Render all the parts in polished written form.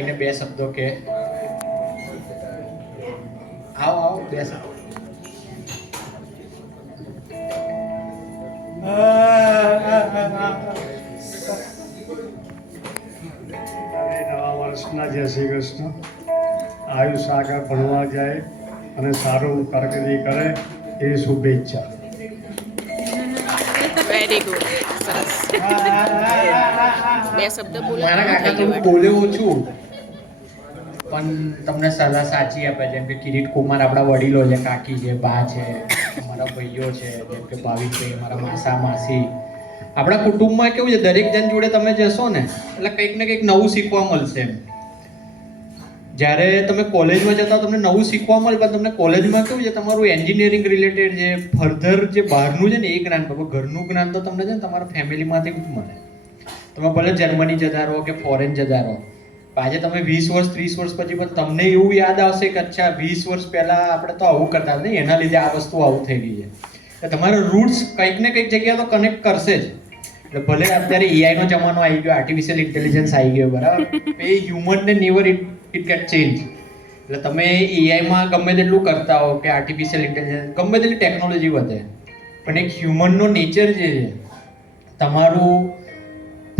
એને બે શબ્દો કે આવો આવો બે શબ્દો. નવા વર્ષના જય શ્રી કૃષ્ણ. આયુષ આગળ ભણવા જાય અને સારું કારકિર્દી કરે એવી શુભેચ્છા. Very good. સરસ. બે શબ્દ બોલો. મારા કાકા તો હું બોલ્યો છું પણ તમને સલાહ સાચી આપે. જેમ કે કિરીટ કુમાર આપણા વડીલો છે, કાકી છે, બા છે, અમારા ભાઈઓ છે, જેમ કે ભાવિકભાઈ, અમારા માસા માસી. આપણા કુટુંબમાં કેવું છે, દરેક જણ જોડે તમે જશો ને એટલે કંઈક ને કંઈક નવું શીખવા મળશે. જ્યારે તમે કોલેજમાં જતા તમને નવું શીખવા મળે, પણ તમને કોલેજમાં કેવું છે, તમારું એન્જિનિયરિંગ રિલેટેડ છે, ફર્ધર જે બહારનું છે ને એ જ્ઞાન, ઘરનું જ્ઞાન તો તમને છે ને તમારા ફેમિલીમાંથી જ મળે. તમે ભલે જર્મની જતા રહો કે ફોરેન જતા રહો, આજે તમે 20 વર્ષ 30 વર્ષ પછી પણ તમને એવું યાદ આવશે કે અચ્છા 20 વર્ષ પહેલા આપણે તો આવું કરતા હતા, એના લીધે આ વસ્તુ આવું થઈ ગઈ છે. તમારા રૂટ્સ કંઈક ને કંઈક જગ્યાએ તો કનેક્ટ કરશે જ. એટલે ભલે અત્યારે એઆઈ નો જમાનો આવી ગયો, આર્ટિફિશિયલ ઇન્ટેલિજન્સ આવી ગયો, બરાબર, એ હ્યુમનને નેવર ઇટ ગેટ ચેન્જ. એટલે તમે એઆઈમાં ગમે તેટલું કરતા હો કે આર્ટિફિશિયલ ઇન્ટેલિજન્સ, ગમે તેટલી ટેકનોલોજી વધે, પણ એક હ્યુમનનો નેચર જે છે, તમારું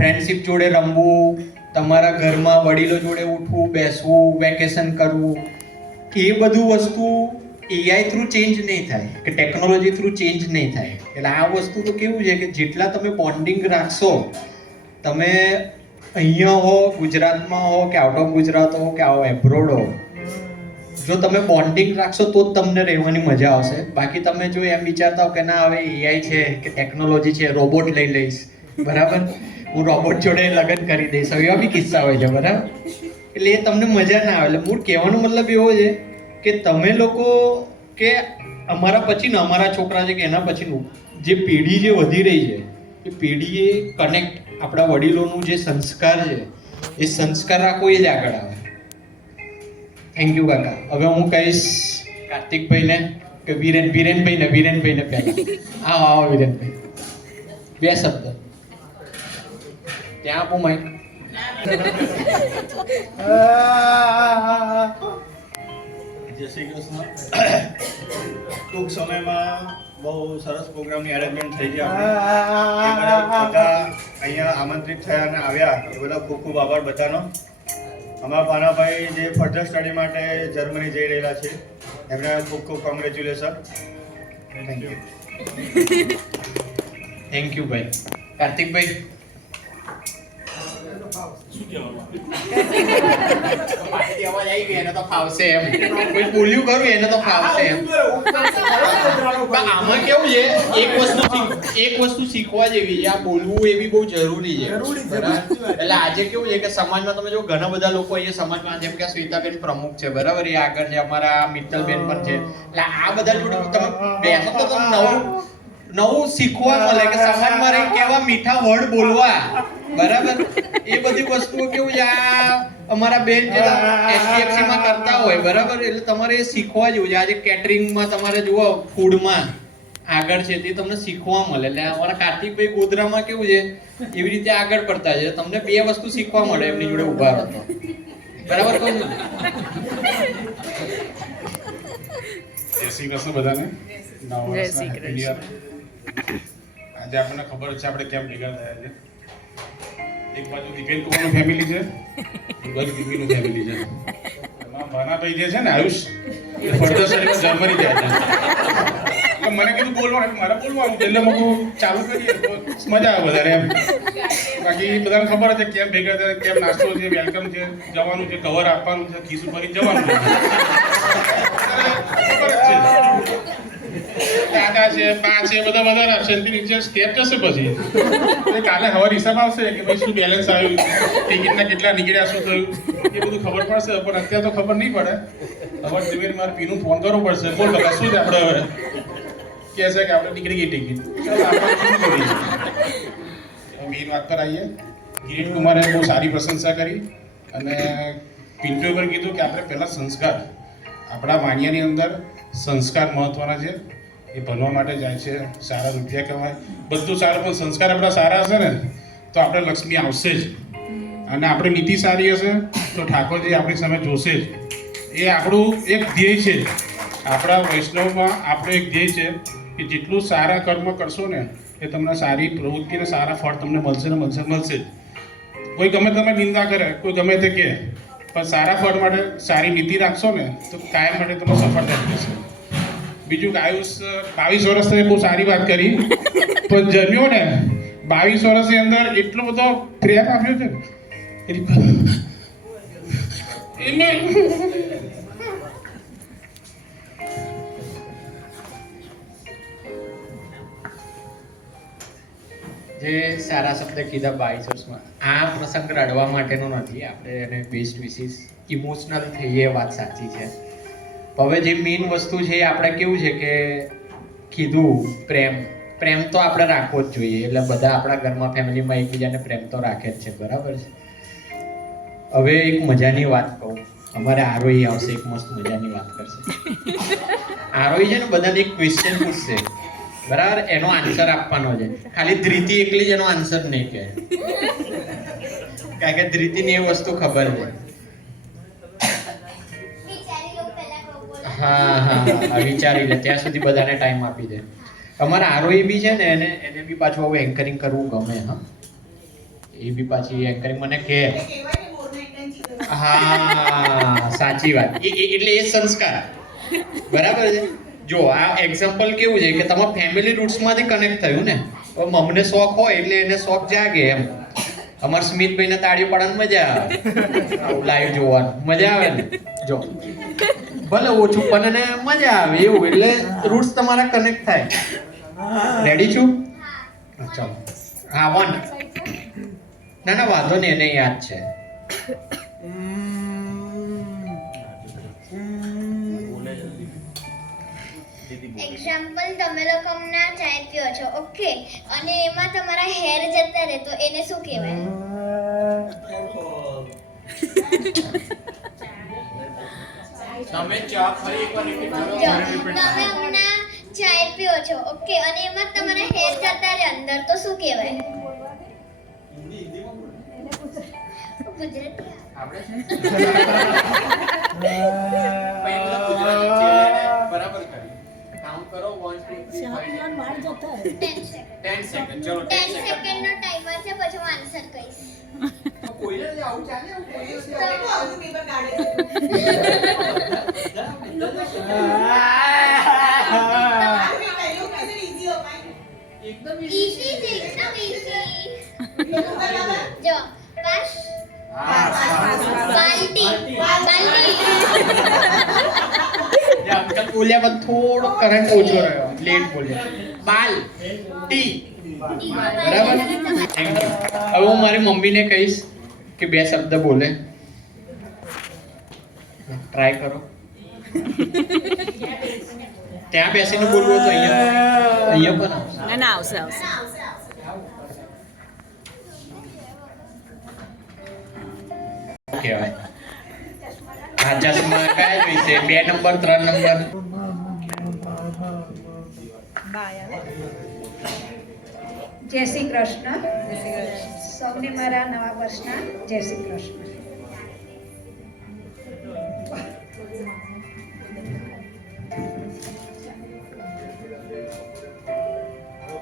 ફ્રેન્ડશિપ જોડે રમવું, તમારા ઘરમાં વડીલો જોડે ઉઠવું બેસવું, વેકેશન કરવું, એ બધું વસ્તુ એઆઈ થ્રુ ચેન્જ નહીં થાય કે ટેકનોલોજી થ્રુ ચેન્જ નહીં થાય. એટલે આ વસ્તુ તો કેવું છે કે જેટલા તમે બોન્ડિંગ રાખશો, તમે અહીંયા હો, ગુજરાતમાં હો કે આઉટ ઓફ ગુજરાત હો કે આવો એબ્રોડ હો, જો તમે બોન્ડિંગ રાખશો તો જ તમને રહેવાની મજા આવશે. બાકી તમે જો એમ વિચારતા હો કે ના હવે એઆઈ છે કે ટેકનોલોજી છે, રોબોટ લઈ લઈશ, બરાબર, હું રોબોટ જોડે લગ્ન કરી દઈશ, એવા બી કિસ્સા હોય છે, બરાબર, એટલે એ તમને મજા ના આવે. એટલે મૂળ કહેવાનો મતલબ એવો છે કે તમે લોકો કે અમારા પછીનું, અમારા છોકરા છે કે એના પછીનું જે પેઢી જે વધી રહી છે, એ પેઢીએ કનેક્ટ આપણા વડીલોનું જે સંસ્કાર છે એ સંસ્કાર રાખવો એ જ આગળ આવે. થેન્ક યુ કાકા. હવે હું કહીશ કાર્તિકભાઈને કે વિરેનભાઈને પહેલા આવો વિરેનભાઈ બે શબ્દ ત્યાં આપું માઇક. જય શ્રી કૃષ્ણ. ટૂંક સમયમાં બહુ સરસ પ્રોગ્રામની એરેન્જમેન્ટ થઈ ગઈ આપણી. બધા અહીંયા આમંત્રિત થયા અને આવ્યા એ બધા ખૂબ ખૂબ આભાર બધાનો. અમારા પાનાભાઈ જે ફર્ધર સ્ટડી માટે જર્મની જઈ રહેલા છે એમને ખૂબ ખૂબ congratulation. Thank you. Thank you ભાઈ. કાર્તિકભાઈ અવાજ આવી ગયો, એને તો ફાવશે એમ. કોઈ બોલ્યું ખરું, એને તો ફાવશે એમ. આમાં કેવું છે, એક વસ્તુ શીખવા જેવી છે, આ બોલવું એ બી બહુ જરૂરી છે, બરાબર. એટલે આજે કેવું છે કે સમાજમાં તમે જો ઘણા બધા લોકો અહીંયા સમાજમાં, જેમ કે શ્વેતાબેન પ્રમુખ છે, બરાબર, એ આગળ છે, અમારા મિત્તલબેન પણ છે. એટલે આ બધા જોડે તમે બેસો તો તમે નવું શીખવા મળે કે સમાજમાં રહી કેવા મીઠા વર્ડ બોલવા, બરાબર. એ બધી વસ્તુઓ કેવું છે, આ અમારા બેન જે એસપીએફસી માં કરતા હોય, બરાબર, એટલે તમારે એ શીખવા જેવું છે. આજે કેટરિંગમાં તમારે જુઓ, ફૂડમાં આગળ છે તે તમને શીખવા મળે. એટલે અમારા કાર્તિકભાઈ ગોધરામાં કેવું છે, એવી રીતે આગળ પડતા છે. તમને બે વસ્તુ શીખવા મળે એમની જોડે ઉભા રહો તો, બરાબર કહું છું. જય શ્રી કૃષ્ણ બધાને. જય શ્રી કૃષ્ણ. આજે આપણને ખબર છે આપણે કેમ ભેગા થયા છે. એક બાજુ દીપેન કુમારનું ફેમિલી છે, એક બાજુ દીપીનું ફેમિલી છે. એમાં ભાનાભાઈ જે છે ને આયુષ, એ ફર્ધર સ્ટડીમાં જર્મની જાય છે. એટલે મને કીધું બોલવાનું, મારે બોલવાનું, એટલે હું ચાલુ કરીએ તો મજા આવે વધારે એમ. બાકી બધાને ખબર છે કેમ ભેગા થયા, કેમ નાસ્તો છે, વેલકમ છે, જવાનું છે, કવર આપવાનું છે, ખીસું ભરી જવાનું છે. ખબર જ છે. કાકા છે, બા છે, બધા વધારે આપશે, એનાથી નીચે સ્ટેપ જશે. પછી કાલે સવારે હિસાબ આવશે કે ભાઈ શું બેલેન્સ આવ્યું, ટિકિટના કેટલા નીકળ્યા, શું થયું, એ બધું ખબર પડશે. પણ અત્યારે તો ખબર નહીં પડે. હવે ધીમે મારે પીનું ફોન કરવો પડશે. બોલ બકા શું છે આપણે હવે? કહે છે કે આપણે નીકળી ગઈ ટિકિટ. મેઇન વાત પર આવીએ. કિરીટ કુમારે બહુ સારી પ્રશંસા કરી અને પિન્ટુ પર કીધું કે આપણે પહેલાં સંસ્કાર, આપણા વાણિયાની અંદર સંસ્કાર મહત્વના છે. એ ભણવા માટે જાય છે, સારા રૂપિયા કમાય, બધું સારું, પણ સંસ્કાર આપણા સારા હશે ને તો આપણે લક્ષ્મી આવશે જ. અને આપણી નીતિ સારી હશે તો ઠાકોરજી આપણી સામે જોશે જ. એ આપણું એક ધ્યેય છે. આપણા વૈષ્ણવમાં આપણો એક ધ્યેય છે કે જેટલું સારા કર્મ કરશો ને એ તમને સારી પ્રવૃત્તિને સારા ફળ તમને મળશે ને મળશે જ. કોઈ ગમે તમે નિંદા કરે, કોઈ ગમે તે કહે, પણ સારા ફળ માટે સારી નીતિ રાખશો ને તો કાયમ માટે તમે સફળતા થશે. બીજું કે આયુષ 22 વર્ષ બહુ સારી વાત કરી, પણ જમ્યો ને 22 વર્ષની અંદર એટલો બધો પ્રેમ આપ્યો છે ને એને જે સારા શબ્દ કીધા 22 વર્ષમાં, આ પ્રસંગ રડવા માટેનો નથી. આપણે એને બેસ્ટ વિશિસ ઇમોશનલ થઈએ, વાત સાચી છે. હવે જે મેઇન વસ્તુ છે એ આપણે કેવું છે કે કીધું પ્રેમ તો આપણે રાખવો જ જોઈએ. એટલે બધા આપણા ઘરમાં ફેમિલીમાં એકબીજાને પ્રેમ તો રાખે જ છે, બરાબર છે. હવે એક મજાની વાત કહું, અમારે આરોહી આવશે, એક મસ્ત મજાની વાત કરશે. આરોહી છે ને બધાને એક ક્વેશ્ચન પૂછશે, બરાબર? એનો આન્સર આપવાનો છે. ખાલી ધ્રીતિ એકલી જ એનો આન્સર નહીં કહે, કારણ કે ધ્રીતિને એ વસ્તુ ખબર છે. હા, વિચારી લે, ત્યાં સુધી બધાને ટાઈમ આપી દે. અમારા આરોહી બી છે ને, એને બી પાછું હવે એન્કરિંગ કરવું ગમે. હા, એ બી પાછી એન્કરિંગ મને કહે. હા, સાચી વાત. એટલે એ સંસ્કાર, બરાબર છે. જો આ એક્ઝામ્પલ કેવું છે કે તમારા ફેમિલી રૂટ્સમાંથી કનેક્ટ થયું ને. હવે અમને શોખ હોય એટલે એને શોખ જાગે એમ. અમાર સ્મિતભાઈને તાળીઓ પાડવાની મજા આવે, લાઈવ જોવાનું મજા આવે ને. જો ભલે ઓછું પણ એને મજા આવે એવું, એટલે રૂટ્સ તમારા કનેક્ટ થાય. રેડી છું? ચાલો. હા, 1. ના વાંધો નહીં, એને યાદ છે. એક્ઝામ્પલ, તમે લોકો હમણાં ચાય પીઓ છો, ઓકે, અને એમાં તમારા હેર જતા રહે તો એને શું કહેવાય? તમે ચા ફરી એકવાર રિપીટ કરો. જો તમે હમણાં ચાય પીઓ છો, ઓકે, અને એમાં તમારા હેર જતા રહે અંદર તો શું કહેવાય? ગુજરાતી બરાબર કરી. કાઉન્ટ કરો 1 2 3 10 સેકન્ડ. ચલો 10 સેકન્ડનો ટાઈમર છે, પછી હું આન્સર કહીશ. કોઈને આવું ચાલે, એકદમ ઈઝી છે, એકદમ ઈઝી. જો પાસ, બાલ્ટી. અંકલ બોલ્યા પણ થોડો કરંટ ઓછો રહ્યો, લેટ બોલ્યા. બાલ ટી, બરાબર. Thank you. હવે હું મારી મમ્મીને કહીશ કે 2 શબ્દ બોલે. ટ્રાય કરો. ત્યાં બેસીને બોલવું તો અહીંયા પણ આવશે. ના આવશે. કહેવાય. હા, ચશ્મા કયા જોઈશે? 2 નંબર 3 નંબર? જય શ્રી કૃષ્ણ. સૌને મારા નવા વર્ષના જય શ્રી કૃષ્ણ.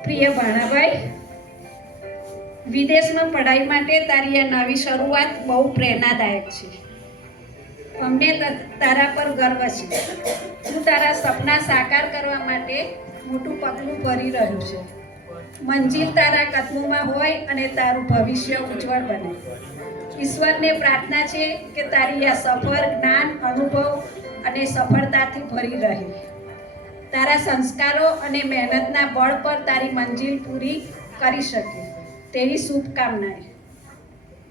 પ્રિય ભાણાભાઈ, વિદેશમાં પઢાઈ માટે તારી આ નવી શરૂઆત બહુ પ્રેરણાદાયક છે. અમને તારા પર ગર્વ છે. તું તારા સપના સાકાર કરવા માટે મોટું પગલું ભરી રહ્યું છે. મંજિલ તારા કદમોમાં હોય અને તારું ભવિષ્ય ઉજ્જવળ બને. ઈશ્વરને પ્રાર્થના છે કે તારી આ સફર જ્ઞાન, અનુભવ અને સફળતાથી ભરી રહે. તારા સંસ્કારો અને મહેનતના બળ પર તારી મંજિલ પૂરી કરી શકે તેવી શુભકામનાએ.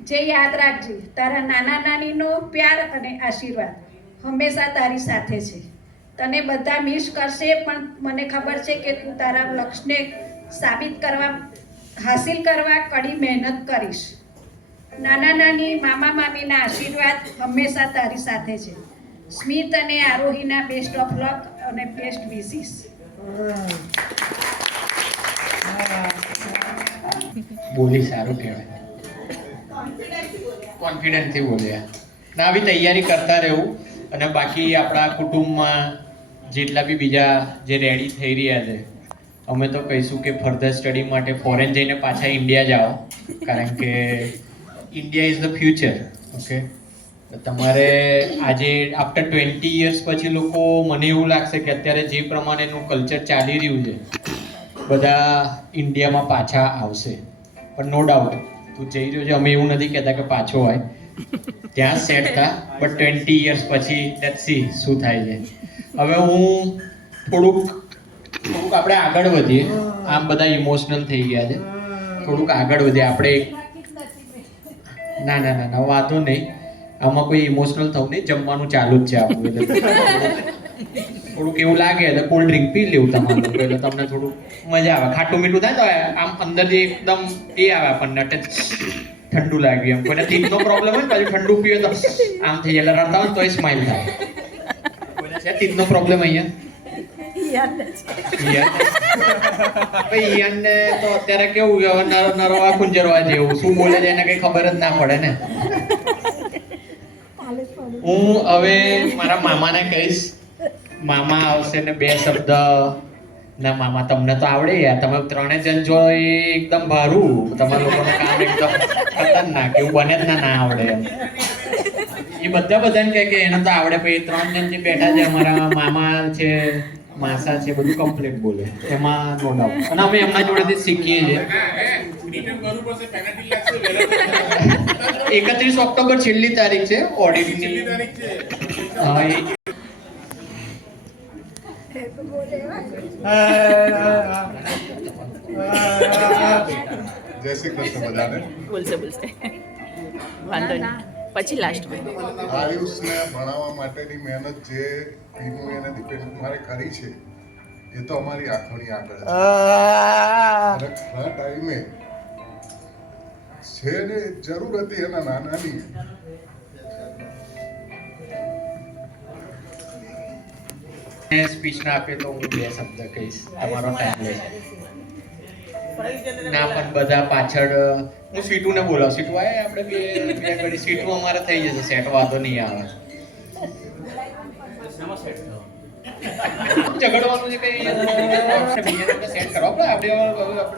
જે યાદ રાખજે, તારા નાના નાનીનો પ્યાર અને આશીર્વાદ હંમેશા તારી સાથે છે. તને બધા મિસ કરશે, પણ મને ખબર છે કે તું તારા લક્ષ્યને હાસિલ કરવા કડી મહેનત કરીશ. નાના નાની, મામા મામીના આશીર્વાદ હંમેશા તારી સાથે છે. સ્મિત અને આરોહીના બેસ્ટ ઓફ લક અને બેસ્ટ વિશિસ. બોલી સારું કહેવાય. કોન્ફિડન્ટથી બોલ્યા ના આવી તૈયારી કરતા રહેવું અને બાકી આપણા કુટુંબમાં જેટલા બી બીજા જે રેડી થઈ રહ્યા છે અમે તો કહીશું કે ફર્ધર સ્ટડી માટે ફોરેન જઈને પાછા ઇન્ડિયા જાઓ કારણ કે India is the future okay તમારે આજે આફ્ટર 20 યર્સ પછી લોકો મને એવું લાગશે કે અત્યારે જે પ્રમાણેનું કલ્ચર ચાલી રહ્યું છે બધા ઇન્ડિયામાં પાછા આવશે પણ નો ડાઉટ તું જઈ રહ્યો છે અમે એવું નથી કહેતા કે પાછો હોય ત્યાં સેટ થા બટ 20 યર્સ પછી લેટ્સ સી શું થાય છે હવે હું થોડુંક આપણે આગળ વધીએ આમ બધા ઇમોશનલ થઈ ગયા છે થોડુંક આગળ વધીએ આપણે ના વાંધો નહીં આમાં કોઈ ઇમોશનલ થવું નહીં જમવાનું ચાલુ જ છે આપણું એટલે થોડુંક એવું લાગે તો કોલ્ડ ડ્રિંક પી લેવું તમારું એટલે તમને થોડું મજા આવે ખાટું મીઠું થાય તો આમ અંદર જે એકદમ એ આવે આપણને ઠંડુ લાગ્યું એમ કોઈને તીતનો પ્રોબ્લેમ હોય ને પાછું ઠંડુ પીવે તો આમ થઈ જાય રડતા હોય તો એ સ્માઇલ થાય કોઈને છે તીતનો પ્રોબ્લેમ અહીંયા ઈયાનને તો અત્યારે કેવું કે નરવા કુંજરવા જેવું શું બોલે છે એને કઈ ખબર જ ના પડે ને હું હવે મારા મામાને કહીશ મામા આવશે ને 2 શબ્દ ના મામા તમને તો આવડે યાર તમે 3 જણ જો એ એકદમ ભારું તમારા લોકોનું કામ એકદમ ખતરનાક એવું બને જ ના આવડે એમ એ બધાને કહે કે એને તો આવડે પછી 3 જણ જે બેઠા છે અમારા મામા છે માસા છે બધું કમ્પ્લીટ બોલે એમાં નો ડાઉટ અને અમે એમના જોડેથી શીખીએ છીએ 31 ઓક્ટોબર છેલ્લી તારીખ છે ઓડિટની જય શ્રી કૃષ્ણ બધાને. બોલશે વાંધો નહીં પછી લાસ્ટમાં આયુષને ભણાવવા માટેની મહેનત જે પીનું એને ડિપેન્ડ મારે કરી છે એ તો અમારી આંખોની આગળ છે અને ખરા ટાઈમે છે ને જરૂર હતી એના નાનાની સ્પીચ ના આપે તો હું 2 શબ્દ કહીશ તમારો ટાઈમ લે ના પણ બધા પાછળ હું સીટુને બોલાવ સીટુ આય આપણે બે ઘડી સીટુ અમારે થઈ જશે સેટ વાંધો નહીં આવે ઝઘડવાનું છે કઈ સેટ કરો આપણે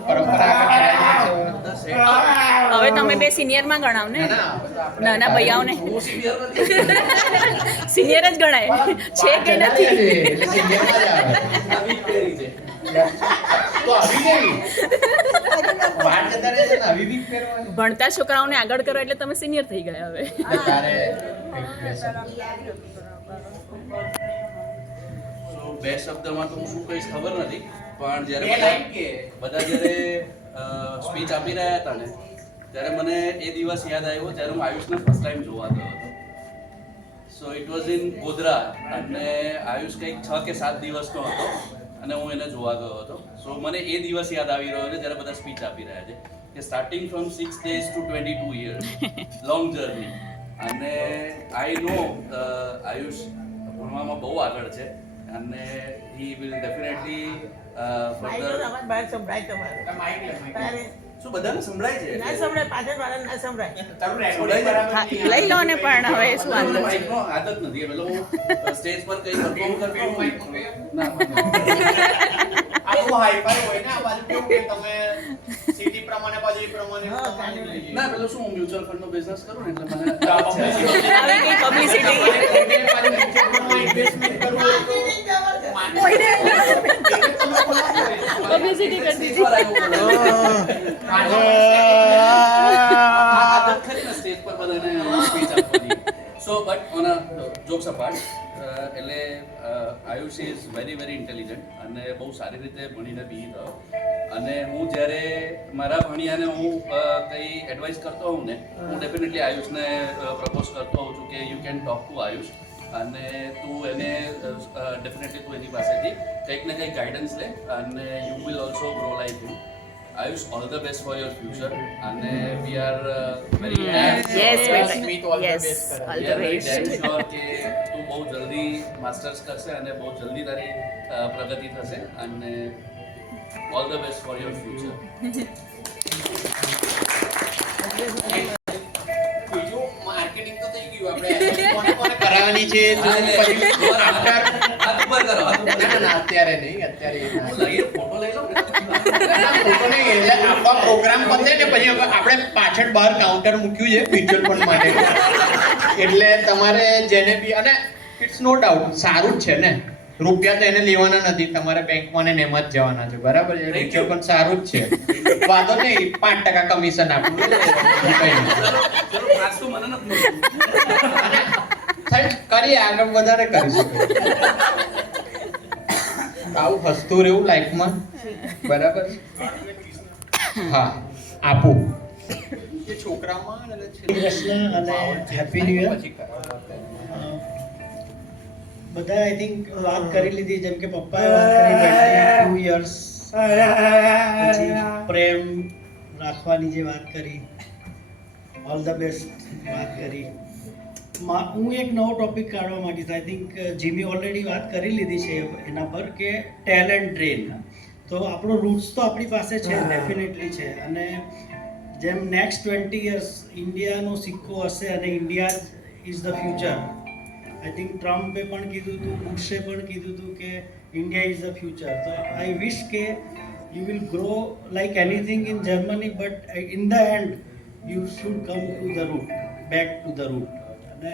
પરંપરા હવે તમે 2 સિનિયરમાં ગણાવ ને નાના ભૈયાઓને સિનિયર જ ગણાય છે કે નથી ભણતા છોકરાઓને આગળ કરો એટલે તમે સિનિયર થઈ ગયા હવે બે શબ્દમાં તો હું શું કહીશ ખબર નથી પણ જ્યારે બધા જ્યારે સ્પીચ આપી રહ્યા હતા ને ત્યારે મને એ દિવસ યાદ આવ્યો જ્યારે હું આયુષને ફર્સ્ટ ટાઈમ જોવા ગયો હતો so it was in Godhra અને આયુષ કંઈક 6 કે 7 દિવસનો હતો અને હું એને જોવા ગયો હતો સો મને એ દિવસ યાદ આવી રહ્યો છે જ્યારે બધા સ્પીચ આપી રહ્યા છે કે starting from 6 days to 22 years long journey અને આઈ નો આયુષ ભણવામાં બહુ આગળ છે અને he will definitely further શું બધાને સંભળાય છે ના સંભળાય પાછળ વાળા ના સંભળાય લઈ લો ને પણ હવે શું વાંધો છે આદત નથી એટલે હું સ્ટેજ પર કઈ પરફોર્મ કરતો ના આવું હાઈફાઈ હોય ને આ બાજુ કેવું કે તમે સિટી પ્રમાણે બાજુ એ પ્રમાણે ના પેલો શું હું મ્યુચ્યુઅલ ફંડ નો બિઝનેસ કરું ને એટલે મને હવે કઈ પબ્લિસિટી ઇન્વેસ્ટમેન્ટ કરવું પબ્લિસિટી કરી દીધી આદત ખરી ને સ્ટેજ પર બધાને સ્પીચ આપવાની so but on a jokes apart એટલે આયુષ ઇઝ વેરી ઇન્ટેલિજન્ટ અને બહુ સારી રીતે ભણીને બી થયો અને હું જ્યારે મારા ભણિયાને હું કંઈ એડવાઇસ કરતો હોઉં ને હું ડેફિનેટલી આયુષને પ્રપોઝ કરતો હોઉં છું કે you can talk to Ayush અને તું એને ડેફિનેટલી તું એની પાસેથી કંઈક ને કંઈક ગાઈડન્સ લે અને you will also grow like him Ayush, all the best for your future and we are very yes all the very damn sure કે તું બહુ જલ્દી માસ્ટર્સ કરશે અને બહુ જલ્દી તારી પ્રગતિ થશે અને all the best for your future કરાવવાની છે જો પછી after હાથ ઉપર કરો, હાથ ઉપર કરો. ના, અત્યારે નહીં અત્યારે એ ના. હું લઈએ, ફોટો લઈ લઉં ને. ફોટો નહીં, એટલે આપણો પ્રોગ્રામ પતે ને પછી હવે આપણે પાછળ બહાર કાઉન્ટર મૂક્યું છે મ્યુચ્યુઅલ ફંડ માટે એટલે તમારે જેને બી અને ઇટ્સ નો ડાઉટ સારું જ છે ને રૂપિયા તો એને લેવાના નથી તમારે બેંકમાં ને એમ જ જવાના છે બરાબર છે મ્યુચ્યુઅલ ફંડ સારું જ છે વાંધો નહીં 5% કમિશન આપવું ચલો, ખાસ તો મને નથી મળતું. કરીએ આગળ વધારે કરી શકે આવું હસતું રહેવું લાઈફમાં બરાબર હા આપું એ છોકરામાં એટલે કૃષ્ણ અને હેપી ન્યુ યર બધા આઈ થિંક વાત કરી લીધી જેમ કે પપ્પાએ વાત કરી 2 યર્સ પછી પ્રેમ રાખવાની જે વાત કરી ઓલ ધ બેસ્ટ વાત કરી હું એક નવો ટોપિક કાઢવા માંગીશ આઈ થિંક જીમી ઓલરેડી વાત કરી લીધી છે એના પર કે ટેલેન્ટ ડ્રેન તો આપણો રૂટ્સ તો આપણી પાસે છે ડેફિનેટલી છે અને જેમ નેક્સ્ટ 20 યર્સ ઇન્ડિયાનો સિક્કો હશે અને India is the future I think ટ્રમ્પે પણ કીધું હતું બુશે પણ કીધું હતું કે ઇન્ડિયા ઇઝ ધ ફ્યુચર તો આઈ વિશ કે you will grow like anything in Germany but in the end you should come to the root back to the root અને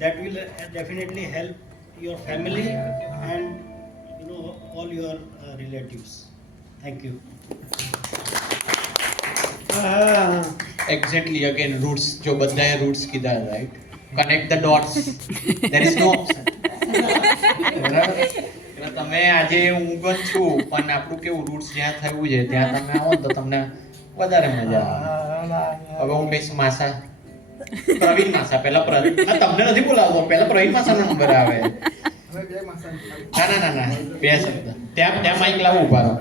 that will definitely help your family and you know all your relatives thank you exactly again roots જો બધાએ roots કીધા right connect the dots there is no option બરાબર એટલે તમે આજે હું પણ છું પણ આપણું કેવું રૂટ્સ જ્યાં થયું છે ત્યાં તમે આવો તો તમને વધારે મજા આવે હવે હું કહીશ માસા પ્રવીણ માસા પહેલા પ્રવીણ ના તમને નથી બોલાવતો પહેલા પ્રવીણ માસાનો નંબર આવે ના ના બે શબ્દ ત્યાં માઇક લાવો ઉભા રહો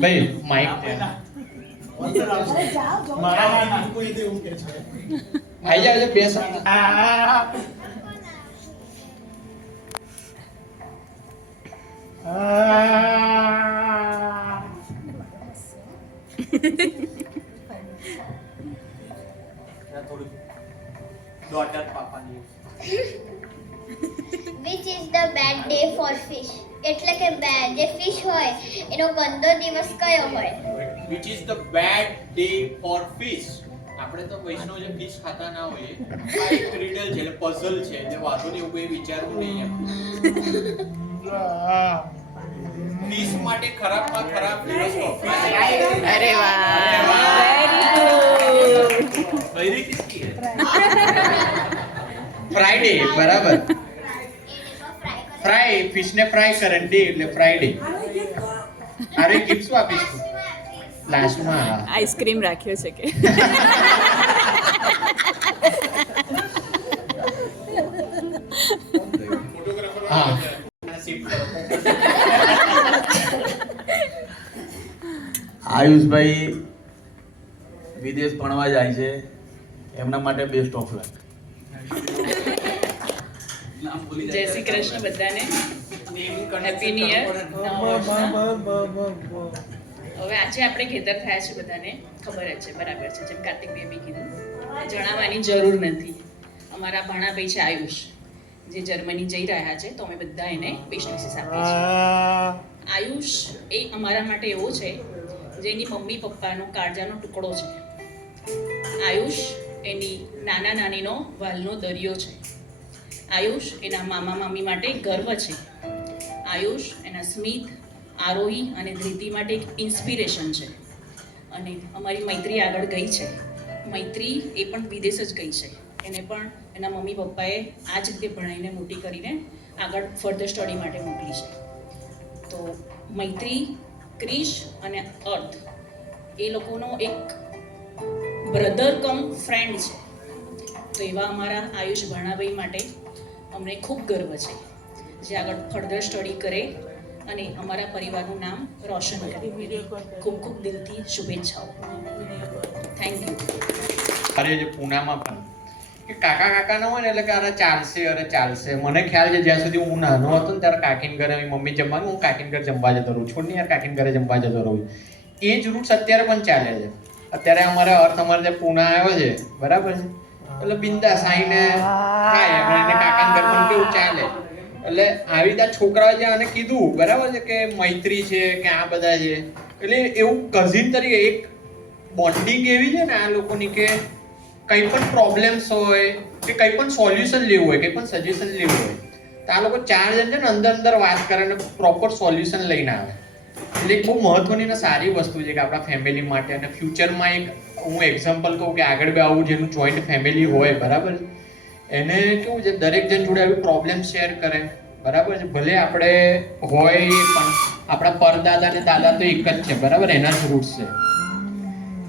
ભાઈ માઇક ત્યાં આઈ જાવ બે શબ્દ ડોટર પાપાની which is the bad day for fish એટલે કે જે ફિશ હોય એનો ગંદો દિવસ કયો હોય which is the bad day for fish આપણે તો વૈષ્ણવ જે ફિશ ખાતા ના હોઈએ આ એક રીડલ છે એટલે પઝલ છે એટલે વાતો ને એવું કોઈ વિચારવું નહીં એમ ફિશ માટે ખરાબમાં ખરાબ દિવસ અરે વાહ બૈરી કિસકી હે? ફ્રાઈડે બરાબર ફ્રાય ફિશ ને ફ્રાય કરે ડે એટલે ફ્રાઈડે અરે ગિફ્ટ શું આપીશ લાસ્ટમાં આઈસ્ક્રીમ રાખ્યો છે કે હા આયુષભાઈ વિદેશ ભણવા જાય છે એમના માટે બેસ્ટ ઓફ લક. નામ ભૂલી જય જાય. શ્રી કૃષ્ણ બધાને હેપી ન્યુ યર હવે આજે આપણે ખેતર થયા છે બધાને ખબર જ છે બરાબર છે જેમ કાર્તિકભાઈએ બી કીધું જણાવવાની જરૂર નથી અમારા ભાણાભાઈ છે આયુષ જે જર્મની જઈ રહ્યા છે તો અમે બધા એને બેસ્ટ વિશેષ આપીએ છીએ આયુષ એ અમારા માટે એવો છે જેની મમ્મી પપ્પાનો કાળજાનો ટુકડો છે આયુષ એની નાના નાનીનો વાલનો દરિયો છે આયુષ એના મામા મામી માટે ગર્વ છે આયુષ એના સ્મિત આરોહી અને ધૃતિ માટે એક ઇન્સ્પિરેશન છે અને અમારી મૈત્રી આગળ ગઈ છે મૈત્રી એ પણ વિદેશ જ ગઈ છે એને પણ એના મમ્મી પપ્પાએ આ જ રીતે ભણાવીને મોટી કરીને આગળ ફર્ધર સ્ટડી માટે મોકલી છે તો મૈત્રી ક્રિશ અને અર્થ એ લોકોનો એક બ્રધર કમ ફ્રેન્ડ છે તો એવા અમારા આયુષ ભાણાભાઈ માટે અમને ખૂબ ગર્વ છે જે આગળ ફર્ધર સ્ટડી કરે અને અમારા પરિવારનું નામ રોશન કરે ખૂબ ખૂબ દિલથી શુભેચ્છાઓ થેન્ક યુ અરે જે પૂનામાં પણ કે કાકા ન હોય ને એટલે કે અરે ચાલશે મને ખ્યાલ છે જ્યાં સુધી હું નાનો હતો ને ત્યારે કાકીન ઘરે મમ્મી જમવાનું હું કાકીન ઘરે જમવા જતો રહું છોડ ને યાર કાકીન ઘરે જમવા જતો રહું એ જ રૂટ્સ અત્યારે પણ ચાલે છે અત્યારે અમારે જે પૂના આવ્યો છે બરાબર છે એટલે બિંદાસ આવીને ખાય અને કાકાના ઘરમાં કેવું ચાલે. એટલે આવી રીતે છોકરાઓ જે આને કીધું બરાબર છે કે મૈત્રી છે કે આ બધા છે, એટલે એવું કઝિન તરીકે એક બોન્ડિંગ એવી છે ને આ લોકોની કે કંઈ પણ પ્રોબ્લેમ્સ હોય કે કંઈ પણ સોલ્યુશન લેવું હોય, કંઈ પણ સજેશન લેવું હોય તો આ લોકો 4 જણ છે ને અંદર વાત કરે અને પ્રોપર સોલ્યુશન લઈને આવે. એટલે એક બહુ મહત્વની અને સારી વસ્તુ છે કે આપણા ફેમિલી માટે. અને ફ્યુચરમાં એક હું એક્ઝામ્પલ કહું કે આગળ બી આવું જેનું જોઈન્ટ ફેમિલી હોય બરાબર, એને કેવું છે દરેક જણ જોડે આવી પ્રોબ્લેમ શેર કરે બરાબર છે. ભલે આપણે હોય પણ આપણા પરદાદા ને દાદા તો એક જ છે બરાબર, એના જ રૂટ્સ છે.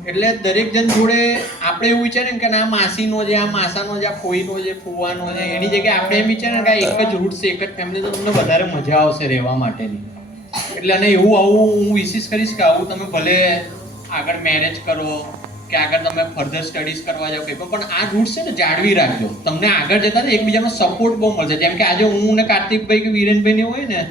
એટલે દરેક જણ જોડે આપણે એવું વિચારીએ કે આ માસીનો છે, આ માસાનો છે, આ ફોઈનો છે, ફુવાનો છે, એની જગ્યાએ આપણે એમ વિચારીએ કે આ એક જ રૂટ છે, એક જ ફેમિલી, તો તમને વધારે મજા આવશે રહેવા માટેની. એટલે અને એવું આવું હું વિશેષ કરીશ કે આવું તમે ભલે આગળ મેરેજ કરો કે આગળ તમે ફર્ધર સ્ટડીઝ કરવા જાઓ કંઈ પણ આ રૂટ્સ છે ને જાળવી રાખજો. તમને આગળ જતા ને એકબીજાનો સપોર્ટ બહુ મળશે. જેમ કે આજે હું ને કાર્તિકભાઈ કે વિરેનભાઈ હોય ને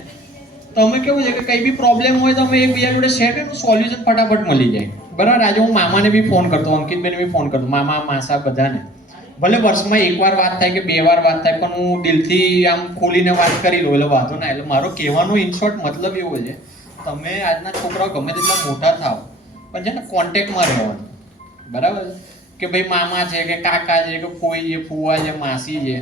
તો અમે કેવું છે કે કંઈ બી પ્રોબ્લેમ હોય તો અમે એકબીજા જોડે શેર કરીને સોલ્યુશન ફટાફટ મળી જાય બરાબર. આજે હું મામાને બી ફોન કરતો, અંકિતભાઈને બી ફોન કરતો, મામા માસા બધાને. ભલે વર્ષમાં 1 વાર વાત થાય કે 2 વાર વાત થાય પણ હું દિલથી આમ ખોલીને વાત કરી લઉં, એટલે વાંધો ના. એટલે મારો કહેવાનો ઇન શોર્ટ મતલબ એવો છે તમે આજના છોકરાઓ ગમે તેટલા મોટા થાવ પણ છે ને કોન્ટેક્ટમાં રહેવાનું બરાબર. કે ભાઈ મામા છે કે કાકા છે કે ફોઈ છે, ફુવા છે, માસી છે,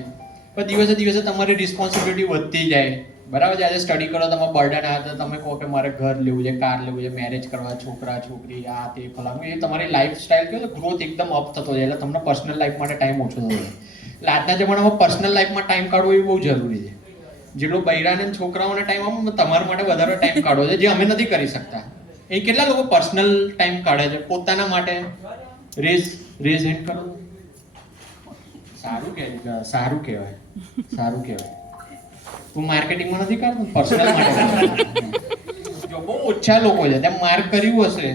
પણ દિવસે દિવસે તમારી રિસ્પોન્સિબિલિટી વધતી જાય બરાબર છે. આજે સ્ટડી કરો તમારે બર્ડન આવે તો તમે કહો કે મારે ઘર લેવું છે, કાર લેવું છે, મેરેજ કરવા, છોકરા છોકરી, આ તે ફલાણું, એ તમારી લાઈફ સ્ટાઈલ કેવું ગ્રોથ એકદમ અપ થતો જાય એટલે તમને પર્સનલ લાઈફ માટે ટાઈમ ઓછો થતો જાય. એટલે આજના જમાનામાં પર્સનલ લાઈફમાં ટાઈમ કાઢવો એ બહુ જરૂરી છે. જેટલો બૈરાને છોકરાઓને ટાઈમ આપો તમારા માટે વધારે ટાઈમ કાઢવો છે, જે અમે નથી કરી શકતા. એ કેટલા લોકો પર્સનલ ટાઈમ કાઢે છે પોતાના માટે? રેઝ હેન્ડ કરો. સારું કહેવાય, સારું કહેવાય, સારું કહેવાય. તું માર્કેટિંગમાં નથી કરતો, પર્સનલ માટે. જો બહુ ઓછા લોકો છે તેમ માર્ક કર્યું હશે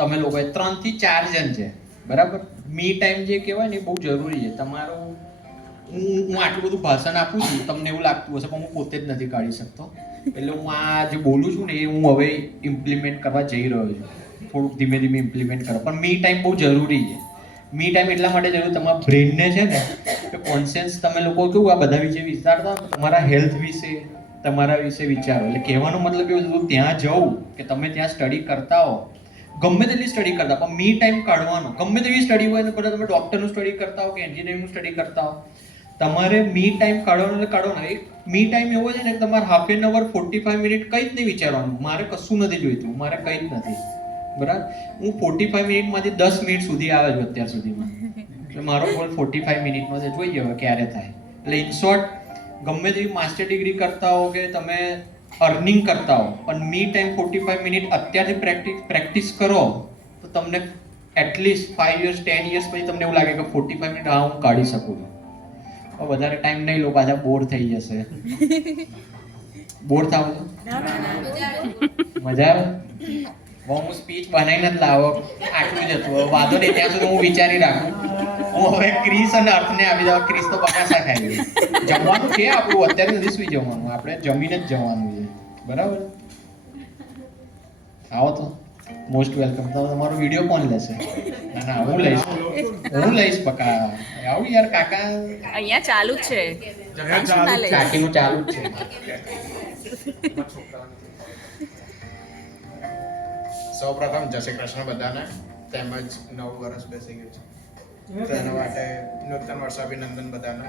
તમે લોકોએ 3 થી 4 જણ છે બરાબર. મી ટાઈમ જે કહેવાય ને એ બહુ જરૂરી છે. તમારો હું આટલું બધું ભાષણ આપું છું તમને એવું લાગતું હશે પણ હું પોતે જ નથી કાઢી શકતો. એટલે હું આ જે બોલું છું ને એ હું હવે ઇમ્પ્લિમેન્ટ કરવા જઈ રહ્યો છું. થોડુંક ધીમે ધીમે ઇમ્પ્લિમેન્ટ કરો પણ મી ટાઈમ બહુ જરૂરી છે. મી ટાઈમ એટલા માટે જરૂર તમારા બ્રેનને છે ને કે કોન્શિયસ તમે લોકો કેવું આ બધા વિશે વિચારતા હો તમારા હેલ્થ વિશે તમારા વિશે વિચારો. એટલે કહેવાનો મતલબ એવું છે ત્યાં જવું કે તમે ત્યાં સ્ટડી કરતા હો, ગમે તેટલી સ્ટડી કરતા પણ મી ટાઈમ કાઢવાનો. ગમે તેવી સ્ટડી હોય ને પછી તમે ડૉક્ટરનું સ્ટડી કરતા હો કે એન્જિનિયરિંગનું સ્ટડી કરતા હો, તમારે મી ટાઈમ કાઢવાનો એટલે કાઢવાનો. એક મી ટાઈમ એવો છે ને કે તમારે હાફ એન અવર 45 મિનિટ કંઈ જ નહીં વિચારવાનું. મારે કશું નથી જોઈતું, મારે કંઈ જ નથી બરાબર. હું 45 મિનિટમાંથી 10 મિનિટ સુધી આવે છું અત્યાર સુધીમાં. એટલે મારો ગોલ 45 મિનિટનો છે, જોઈએ હવે ક્યારે થાય. એટલે ઇન શોર્ટ ગમે તેવી માસ્ટર ડિગ્રી કરતા હો કે તમે અર્નિંગ કરતા હો પણ મી ટાઈમ 45 મિનિટ અત્યારથી પ્રેક્ટિસ કરો તો તમને એટલીસ્ટ 5 years 10 years પછી તમને એવું લાગે કે 45 મિનિટ હા હું કાઢી શકું છું. વધારે ટાઈમ નહીં લો, પાછા બોર થઈ જશે. બોર થાવ છો? મજા આવે? હું સ્પીચ બનાવીને જ લાવો આટલું જ હતું. વાંધો નહીં, ત્યાં સુધી હું વિચારી રાખું. હું હવે ક્રિસ અને અર્થને આવી જાવ. ક્રિસ તો બકાસા ખાઈ ગયું. જમવાનું છે આપણું, અત્યારે નથી સુઈ જવાનું, આપણે જમીને જ જવાનું છે બરાબર. આવો તો મોસ્ટ વેલકમ. તો તમારો વિડીયો કોણ લેશે? ના હું લઈશ બકા. આવું યાર કાકા અહીંયા ચાલુ જ છે, કાકીનું ચાલુ જ છે. સૌપ્રથમ જય શ્રી કૃષ્ણ બધાને, તેમજ નવું વર્ષ બેસી ગયું છે તો એના માટે નૂતન વર્ષ અભિનંદન બધાને.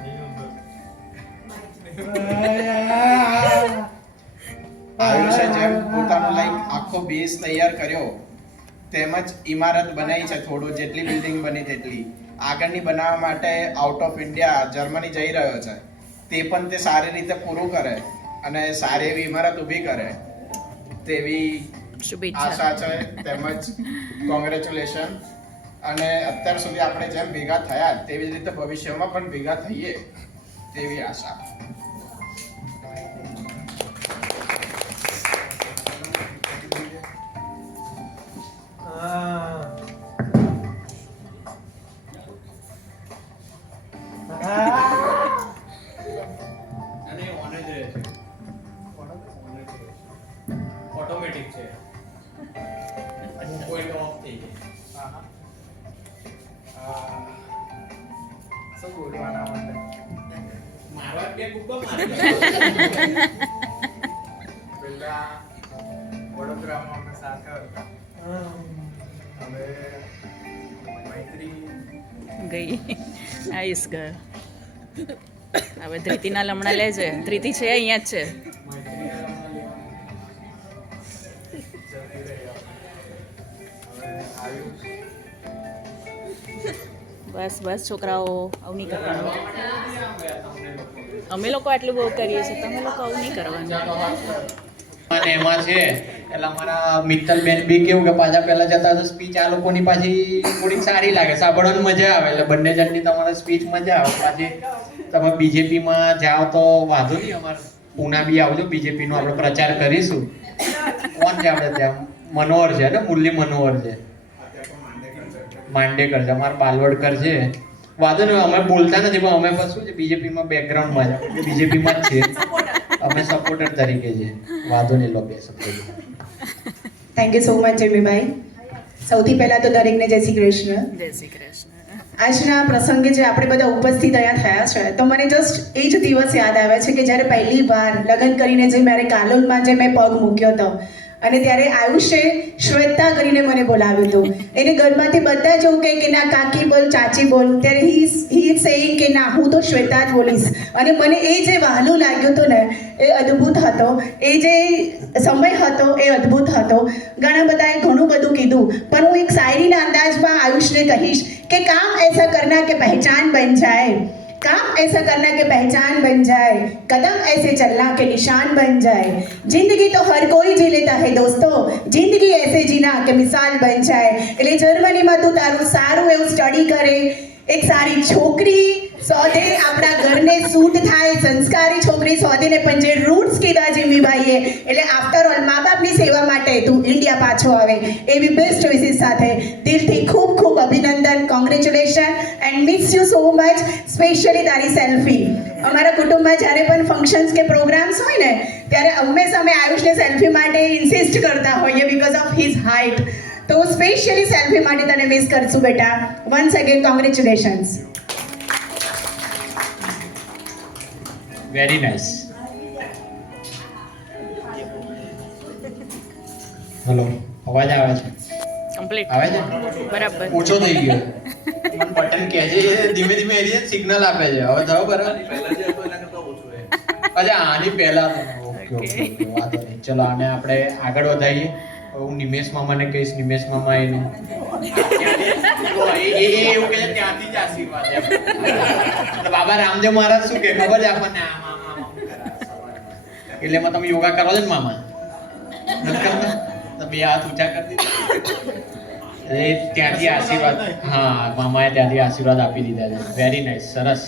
આયુષે જેમ પોતાનો આખો બેઝ તૈયાર કર્યો તેમજ ઇમારત બનાવી છે, થોડું જેટલી બિલ્ડિંગ બની તેટલી આગળની બનાવવા માટે આઉટ ઓફ ઇન્ડિયા જર્મની જઈ રહ્યો છે. તે પણ તે સારી રીતે પૂરું કરે અને સારી એવી ઇમારત ઊભી કરે તેવી આશા છે. તેમજ કોંગ્રેચ્યુલેશન. અને અત્યાર સુધી આપણે જેમ ભેગા થયા તેવી જ રીતે ભવિષ્યમાં પણ ભેગા થઈએ તેવી આશા. ઓટોમેટિક છે. પોઈન્ટ ઓફ થઈ ગઈ. શું બોલવાના માટે મારવા પહેલા વડોદરામાં અમે સાથે હતા. હવે મૈત્રી ગઈ આવીશ ગયો હવે ધૃતિના લમણા લેજે. ધૃતિ છે અહીંયા જ છે. બસ બસ છોકરાઓ આવું નહીં કરવાનું. અમે લોકો આટલું બહુ કરીએ છીએ, તમે લોકો આવું નહીં કરવાનું. અને એમાં છે એટલે મારા મિત્તલબેન બી કેવું કે પાછા પહેલા જતા તો સ્પીચ આ લોકોની પાછી થોડીક સારી લાગે, સાંભળવાની મજા આવે. એટલે બંને જણની તમારે સ્પીચ મજા આવે. પાછી તમે બીજેપીમાં જાઓ તો વાંધો નહીં, અમારે પૂના બી આવજો, બીજેપીનો આપણે પ્રચાર કરીશું. કોણ છે આપણે ત્યાં? મનોહર છે ને, મુરલી મનોહર છે, માંડેકર છે, અમારા બાલવડકર છે. વાંધો નહીં, અમે બોલતા નથી પણ અમે શું છે બીજેપીમાં બેકગ્રાઉન્ડમાં બીજેપીમાં જ છે, અમે સપોર્ટર તરીકે છે. વાંધો નહીં, લો બે શબ્દ. થેન્ક યુ સો મચ જેમીભાઈ. સૌથી પહેલા તો દરેકને જય શ્રી કૃષ્ણ. જય શ્રી કૃષ્ણ. આજના પ્રસંગે જે આપણે બધા ઉપસ્થિત અહીંયા થયા છે તો મને જસ્ટ એ જ દિવસ યાદ આવે છે કે જ્યારે પહેલી વાર લગ્ન કરીને જે મારે કાલોલમાં જે મેં પગ મૂક્યો હતો અને ત્યારે આયુષે શ્વેતા કરીને મને બોલાવ્યું હતું. એને ઘરમાંથી બધા જ એવું કહે કે ના કાકી બોલ, ચાચી બોલ, ત્યારે હી ઇઝ સેઇંગ કે ના હું તો શ્વેતા જ બોલીશ. અને મને એ જે વહાલું લાગ્યું હતું ને એ અદ્ભુત હતો. એ જે સમય હતો એ અદ્ભુત હતો. ઘણા બધાએ ઘણું બધું કીધું પણ હું એક શાયરીના અંદાજમાં આયુષને કહીશ કે કામ ऐसा करना कि पहचान बन जाए, काम ऐसा करना कि पहचान बन जाए, कदम ऐसे चलना कि निशान बन जाए. जिंदगी तो हर कोई जी लेता है दोस्तों, जिंदगी ऐसे जीना कि मिसाल बन जाए. એટલે જર્મનીમાં તું તારું સારું એવું સ્ટડી કરે, એક સારી છોકરી સોદે આપણા ઘરને સૂટ થાય, સંસ્કારી છોકરી સોદેને પણ જે રૂટ્સ કીધા જીમીભાઈએ, એટલે આફ્ટર ઓલ મા બાપની સેવા માટે તું ઇન્ડિયા પાછો આવે એવી બેસ્ટ વિશેષ સાથે દિલથી ખૂબ ખૂબ અભિનંદન, congratulation and miss you so much. Specially તારી સેલ્ફી અમારા કુટુંબમાં જ્યારે પણ ફંક્શન્સ કે પ્રોગ્રામ્સ હોય ને ત્યારે હંમેશા અમે આયુષને સેલ્ફી માટે ઇન્સિસ્ટ કરતા હોઈએ બીકોઝ ઓફ હિઝ હાઇટ. તો સ્પેશિયલી સેલ્ફી માટે તને મિસ કરશું બેટા. Once again congratulations. Very nice. Hello, અવાજ આવે છે? કમ્પ્લીટ આવે છે? બરાબર. ઓછો થઈ ગયો. મને બટન કહે છે ધીમે ધીમે એરિયા સિગ્નલ આપે છે. હવે થયો બરાબર? પહેલા જે હતો એના કરતાં ઓછું છે. અચ્છા, આની પહેલા તો ઓકે ઓકે વાંધો નહીં. ચલો આને આપણે આગળ વધારીએ. હું નિમેશ મામાને કહીશ. નિમેશ મામા એનું એવું કહે છે ત્યાંથી જ આશીર્વાદ એમ. તો બાબા રામદેવ મહારાજ શું કે ખબર છે આપણને? એટલે એમાં તમે યોગા કરો છો ને મામા? નથી કરતા? તો બે હાથ ઊંચા કરી દીધા એટલે ત્યાંથી આશીર્વાદ. હા, મામાએ ત્યાંથી આશીર્વાદ આપી દીધા છે. વેરી નાઇસ, સરસ.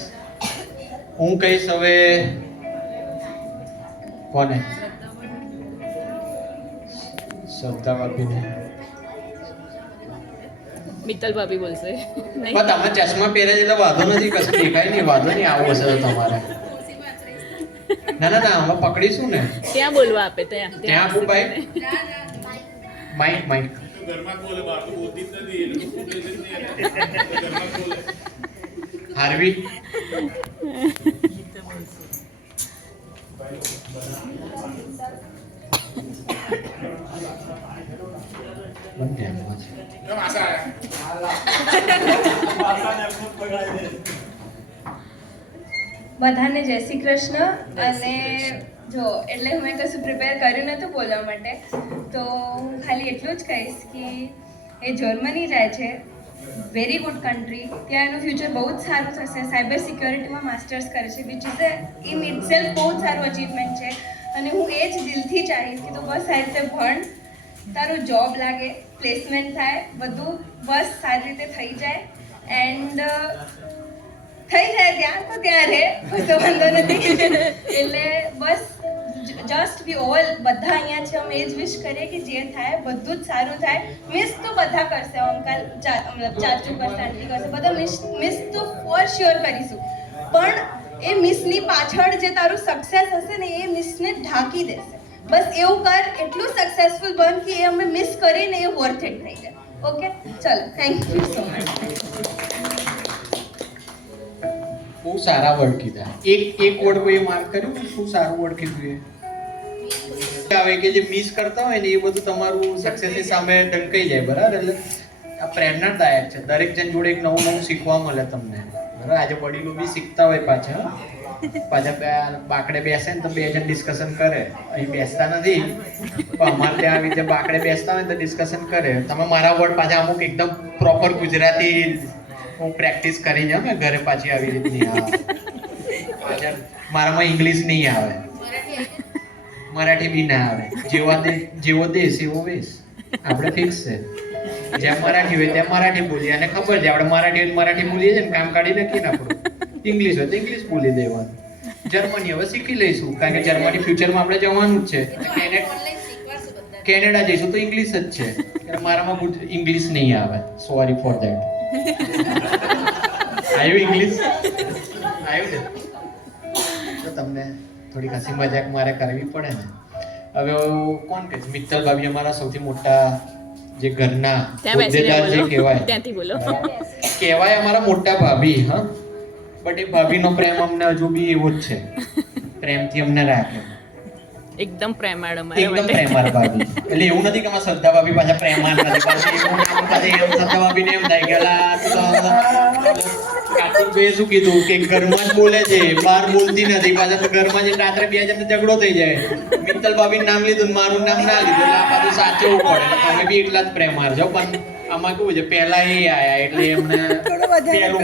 હું કહીશ હવે કોને? શ્રદ્ધા ભાભીને. મિત્તલ ભાભી બોલશે. નહીં પણ તમે ચશ્મા પહેરે છે એટલે વાંધો નથી, કશું દેખાય નહીં. વાંધો નહીં, આવું હશે તો તમારે. ના ના ના, અમે પકડીશું ને. ત્યાં બોલવા આપે, ત્યાં ત્યાં આપું ભાઈ. Mic mic. ઘરમાં બોલે, બહાર તો બોલતી જ નથી. એટલે શું કહે છે નહીં, ઘરમાં બોલે. હાર્વી. કેમ આશા બધાને જય શ્રી કૃષ્ણ. અને જો એટલે મેં કશું પ્રિપેર કર્યું નહોતું બોલવા માટે, તો હું ખાલી એટલું જ કહીશ કે એ જર્મની જાય છે, વેરી ગુડ કન્ટ્રી. ત્યાં એનું ફ્યુચર બહુ જ સારું થશે. સાયબર સિક્યોરિટીમાં માસ્ટર્સ કરે છે, which is in it self બહુ જ સારું અચીવમેન્ટ છે. અને હું એ જ દિલથી ચાહીશ કે તું બસ સારી રીતે ભણ, તારું જોબ લાગે, પ્લેસમેન્ટ થાય, બધું બસ સારી રીતે થઈ જાય. એન્ડ થઈ જાય ત્યાં તો ત્યાં રહે, કોઈ તો વાંધો નથી. એટલે બસ જસ્ટ વી ઓલ બધા અહીંયા છે, અમે એ જ વિશ કરીએ કે જે થાય બધું જ સારું થાય. મિસ તો બધા કરશે, અંકલ મતલબ ચાચુ કરશે, આંટી કરશે, બધા મિસ તો ફોર શ્યોર કરીશું. પણ એ મિસની પાછળ જે તારું સક્સેસ હશે ને એ મિસને ઢાંકી દેશે. બસ એવું કર, એટલું સક્સેસફુલ બન કે એ અમે મિસ કરીને એ વર્થ ઇટ થઈ જાય. ઓકે, ચલો, થેન્ક યુ સો મચ. બહુ સારા વર્ડ કીધા. એક વર્ડ કોઈ માર્ક કર્યું કે શું સારું વર્ડ કીધું એ આવે કે જે મિસ કરતા હોય ને એ બધું તમારું સક્સેસની સામે ડંકાઈ જાય. બરાબર, એટલે આ પ્રેરણાદાયક છે. દરેક જણ જોડે એક નવું નવું શીખવા મળે તમને. બરાબર, આજે વડીલો બી શીખતા હોય પાછા બાકડે બેસે ને તો બે જણ ડિસ્કશન કરે. અહીં બેસતા નથી પણ અમારે ત્યાં આવી રીતે બાકડે બેસતા હોય તો ડિસ્કશન કરે. તમે મારા વર્ડ પાછા અમુક એકદમ પ્રોપર ગુજરાતી હું પ્રેક્ટિસ કરી જાઉં ને ઘરે પાછી આવી રીતની. પાછા મારામાં ઇંગ્લિશ નહીં આવે, મરાઠી બી ના આવે. જેવો દેશ એવો વેશ, આપણે ફિક્સ છે. જેમ મરાઠી હોય તેમ મરાઠી બોલીએ અને ખબર છે આપણે મરાઠી હોય મરાઠી બોલીએ છીએ ને કામ કાઢી નાખીએ ને આપણું. ઇંગ્લિશ હોય તો ઇંગ્લિશ બોલી દેવાનું. જર્મની હવે શીખી લઈશું કારણ કે જર્મની ફ્યુચરમાં આપણે જવાનું જ છે. કેનેડા જઈશું તો ઇંગ્લિશ જ છે. મારામાં ઇંગ્લિશ નહીં આવે, સોરી ફોર ધેટ. આવ્યું ઇંગ્લિશ આવ્યું ને તો તમને થોડી ખાસી મજાક મારે કરવી પડે ને. હવે કોણ કહે છે? મિત્તલ ભાભી અમારા સૌથી મોટા જે ઘરના હોદ્દેદાર જે કહેવાય અમારા મોટા ભાભી. હા, બટ એ ભાભીનો પ્રેમ અમને હજુ બી એવો જ છે. પ્રેમથી અમને રાખે, એકદમ પ્રેમાળ એકદમ પ્રેમાળ ભાભી. એટલે એવું નથી કે અમારા શ્રદ્ધા ભાભી પાછા પ્રેમાળ નથી. પાછી એવું નામ પાછી એમ શ્રદ્ધા ભાભીને એમ થાય કે કાર્તિકભાઈએ શું કીધું કે ઘરમાં જ બોલે છે, બહાર બોલતી નથી. પાછા ઘરમાં જઈને રાત્રે બે જણને ઝઘડો થઈ જાય. મિત્તલ ભાભીનું નામ લીધું મારું નામ ના લીધું એટલે આ પાછું સાચવવું પડે. તમે બી એટલા જ પ્રેમાળ છો. પણ આમાં કેવું છે, પહેલા એ આયા એટલે એમને પહેલું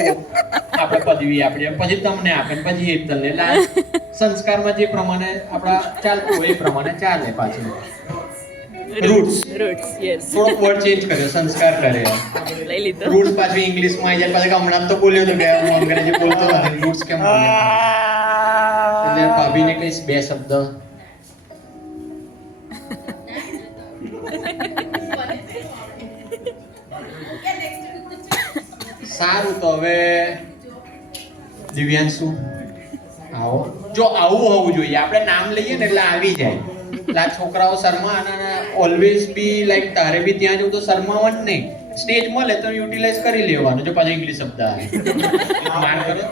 આપણે પદવી આપીએ, પછી તમને આપે, પછી એ તમને. એટલે સંસ્કારમાં જે પ્રમાણે આપણા ચાલતું હોય એ પ્રમાણે ચાલે. પાછું રૂટ્સ થોડોક વર્ડ ચેન્જ કર્યો, સંસ્કાર કર્યો. રૂટ્સ પાછું ઇંગ્લિશમાં આવી જાય. પાછું હમણાં તો બોલ્યો હતો કે હું અંગ્રેજી બોલતો નથી, રૂટ્સ કેમ બોલ્યો. એટલે ભાભીને કહીશ બે શબ્દ. સારું, તો હવે દિવ્યાંશુ આવો. જો આવું હોવું જોઈએ, આપણે નામ લઈએ ને એટલે આવી જાય. એટલે આ છોકરાઓ શરમા અને ઓલવેઝ બી લાઈક તારે બી ત્યાં જવું તો શરમાવાનું નહીં. સ્ટેજ મળે તો યુટિલાઇઝ કરી લેવાનું. જો પાછો ઇંગ્લિશ શબ્દ આવે માર કરો.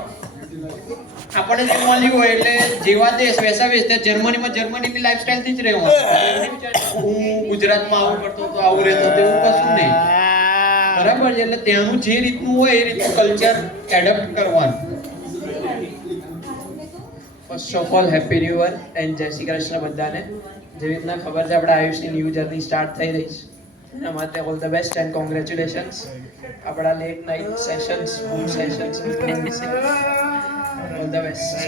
આપણે જે મળ્યું હોય એટલે જેવા દેશ વૈસા વેશ. ત્યાં જર્મનીની લાઈફસ્ટાઈલથી જ રહેવાનું. હું ગુજરાતમાં આવું કરતો તો આવું રહેતો તો એવું કશું નહીં. બરાબર છે, એટલે ત્યાંનું જે રીતનું હોય એ રીતનું કલ્ચર એડપ્ટ કરવાનું. First of all happy new year and જય શ્રી કૃષ્ણ બધાને. જેવી રીતના ખબર છે આપણે આયુષની ન્યૂ જર્ની સ્ટાર્ટ થઈ રહી છે. એના માટે all the best and congratulations. આપણા late night sessions, full sessions, all the best.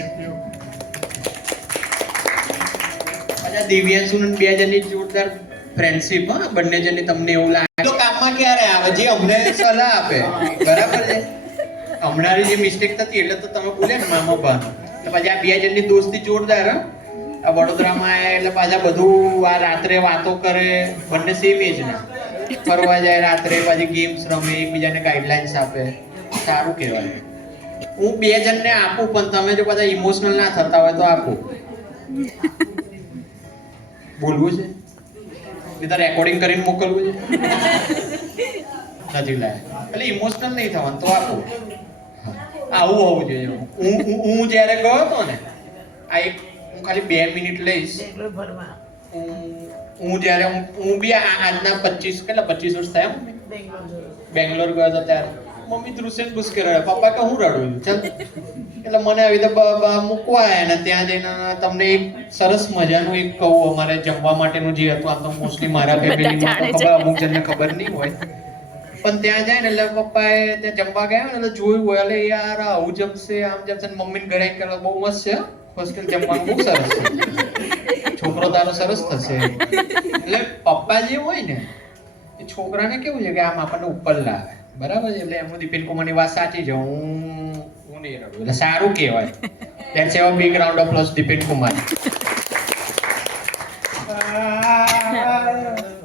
અચ્છા, દિવ્યાંશુ બે જણની જોરદાર ફ્રેન્ડશિપ. હા, બંને જણની તમને એવું લાગે તો કામમાં ક્યારે આવે જે અમને સલાહ આપે. બરાબર છે, હમણાં જે મિસ્ટેક થતી એટલે તો તમે બોલ્યા ને મામા ભાન. એટલે પછી આ બે જણની દોસ્તી જોરદાર. આ વડોદરામાં આવ્યા એટલે પાછા બધું આ રાત્રે વાતો કરે. બંને સેમ એજ ના ફરવા જાય રાત્રે, પછી ગેમ્સ રમે, એકબીજાને ગાઈડલાઇન્સ આપે. સારું કહેવાય. હું બે જણને આપું પણ તમે જો બધા ઇમોશનલ ના થતા હોય તો આપું. બોલવું છે એટલે રેકોર્ડિંગ કરીને મોકલવું છે નથી લાયા. એટલે ઇમોશનલ નહીં થવાનું તો આપું. આવું હોવું જોઈએ. હું જ્યારે ગયો હતો ને આ એક હું ખાલી 2 મિનિટ લઈશ. હું જ્યારે હું બી આજના 25 વર્ષ થયા બેંગ્લોર ગયો હતો ત્યારે મમ્મી ધ્રુસેન ભૂસકે રડે, પપ્પા કે હું રડું ચાલ. એટલે મને આવી રીતે મૂકવા આવ્યા ને ત્યાં જઈને તમને એક સરસ મજાનું એક કહું. અમારે જમવા માટેનું જે હતું, આમ તો મોસ્ટલી મારા ફેમિલીમાં તો ખબર, અમુક જણને ખબર નહીં હોય પણ ત્યાં જાય ને એટલે પપ્પાએ ત્યાં જમવા ગયા ને એટલે જોયું હોય એટલે યાર આવું જમશે આમ જમશે. મમ્મીને ઘરે કરવા બહુ મસ્ત છે, હોસ્ટેલ જમવાનું બહુ સરસ છે, છોકરો તારો સરસ થશે. એટલે પપ્પા જે હોય ને એ છોકરાને કેવું છે કે આમ આપણને ઉપર લાવે. બરાબર છે, એટલે એમનું દીપિન કુમારની વાત સાચી છે. હું નહીં રડું એટલે સારું કહેવાય. Let's have a big round of applause Dipin Kumar.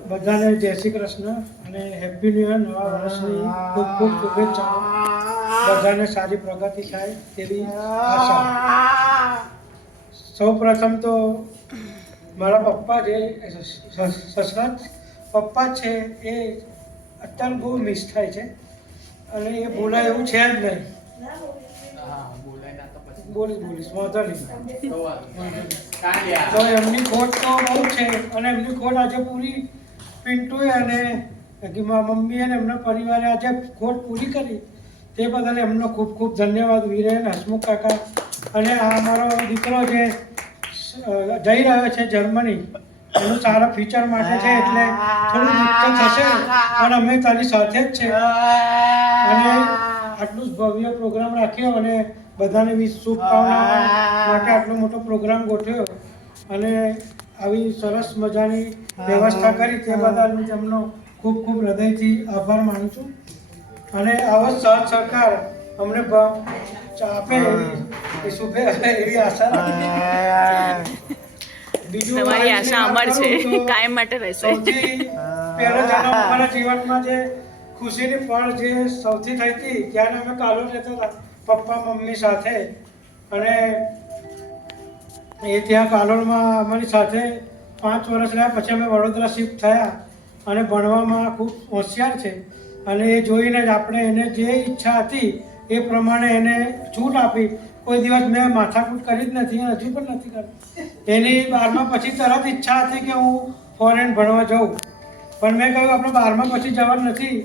બધાને જય શ્રી કૃષ્ણ અને હેપી ન્યુ યર. નવા વર્ષની ખૂબ ખૂબ શુભેચ્છાઓ. બધાને સારી પ્રગતિ થાય તેવી આશા. સૌ પ્રથમ તો મારા પપ્પા જે સસરાત પપ્પા છે એ અત્યારે બહુ મિસ થાય છે અને એ બોલાય એવું છે જ નહીં. બોલીશ વાંધો નહીં. તો એમની ખોટ તો બહુ છે અને એમની ખોટ આજે પૂરી પિન્ટુએ અને મમ્મી અને એમના પરિવારે આજે ખોટ પૂરી કરી તે બદલ એમનો ખૂબ ખૂબ ધન્યવાદ. વીરેન, હસમુખ કાકા અને આ અમારો દીકરો જે જઈ રહ્યો છે જર્મની એનું સારા ફ્યુચર માટે છે એટલે થોડું દુઃખ તો થશે પણ અમે તારી સાથે જ છે. અને આટલું ભવ્ય પ્રોગ્રામ રાખ્યો અને બધાને શુભકામના માટે આટલો મોટો પ્રોગ્રામ ગોઠવ્યો અને આવી સરસ મજાની વ્યવસ્થા કરી તે બદલ હું તેમનો ખૂબ ખૂબ હૃદયથી આભાર માનું છું. અને આવો સાથ સહકાર અમને આપે એવી આશા રાખી. બીજું તમારી આશા અમર છે, કાયમ માટે રહેશે. સૌથી પહેલો જન્મ અમારા જીવનમાં જે ખુશીની પળ જે સૌથી થઈ હતી ત્યારે અમે કાલોલ રહેતા હતા પપ્પા મમ્મી સાથે અને એ ત્યાં કાલોલમાં અમારી સાથે 5 વર્ષ રહ્યા. પછી અમે વડોદરા શિફ્ટ થયા અને ભણવામાં ખૂબ હોશિયાર છે અને એ જોઈને જ આપણે એને જે ઈચ્છા હતી એ પ્રમાણે એને છૂટ આપી. કોઈ દિવસ મેં માથાકૂટ કરી જ નથી અને હજુ પણ નથી કરતી. એની 12મા પછી તરત ઈચ્છા હતી કે હું ફોરેન ભણવા જાઉં પણ મેં કહ્યું આપણે 12મા પછી જવાનું નથી,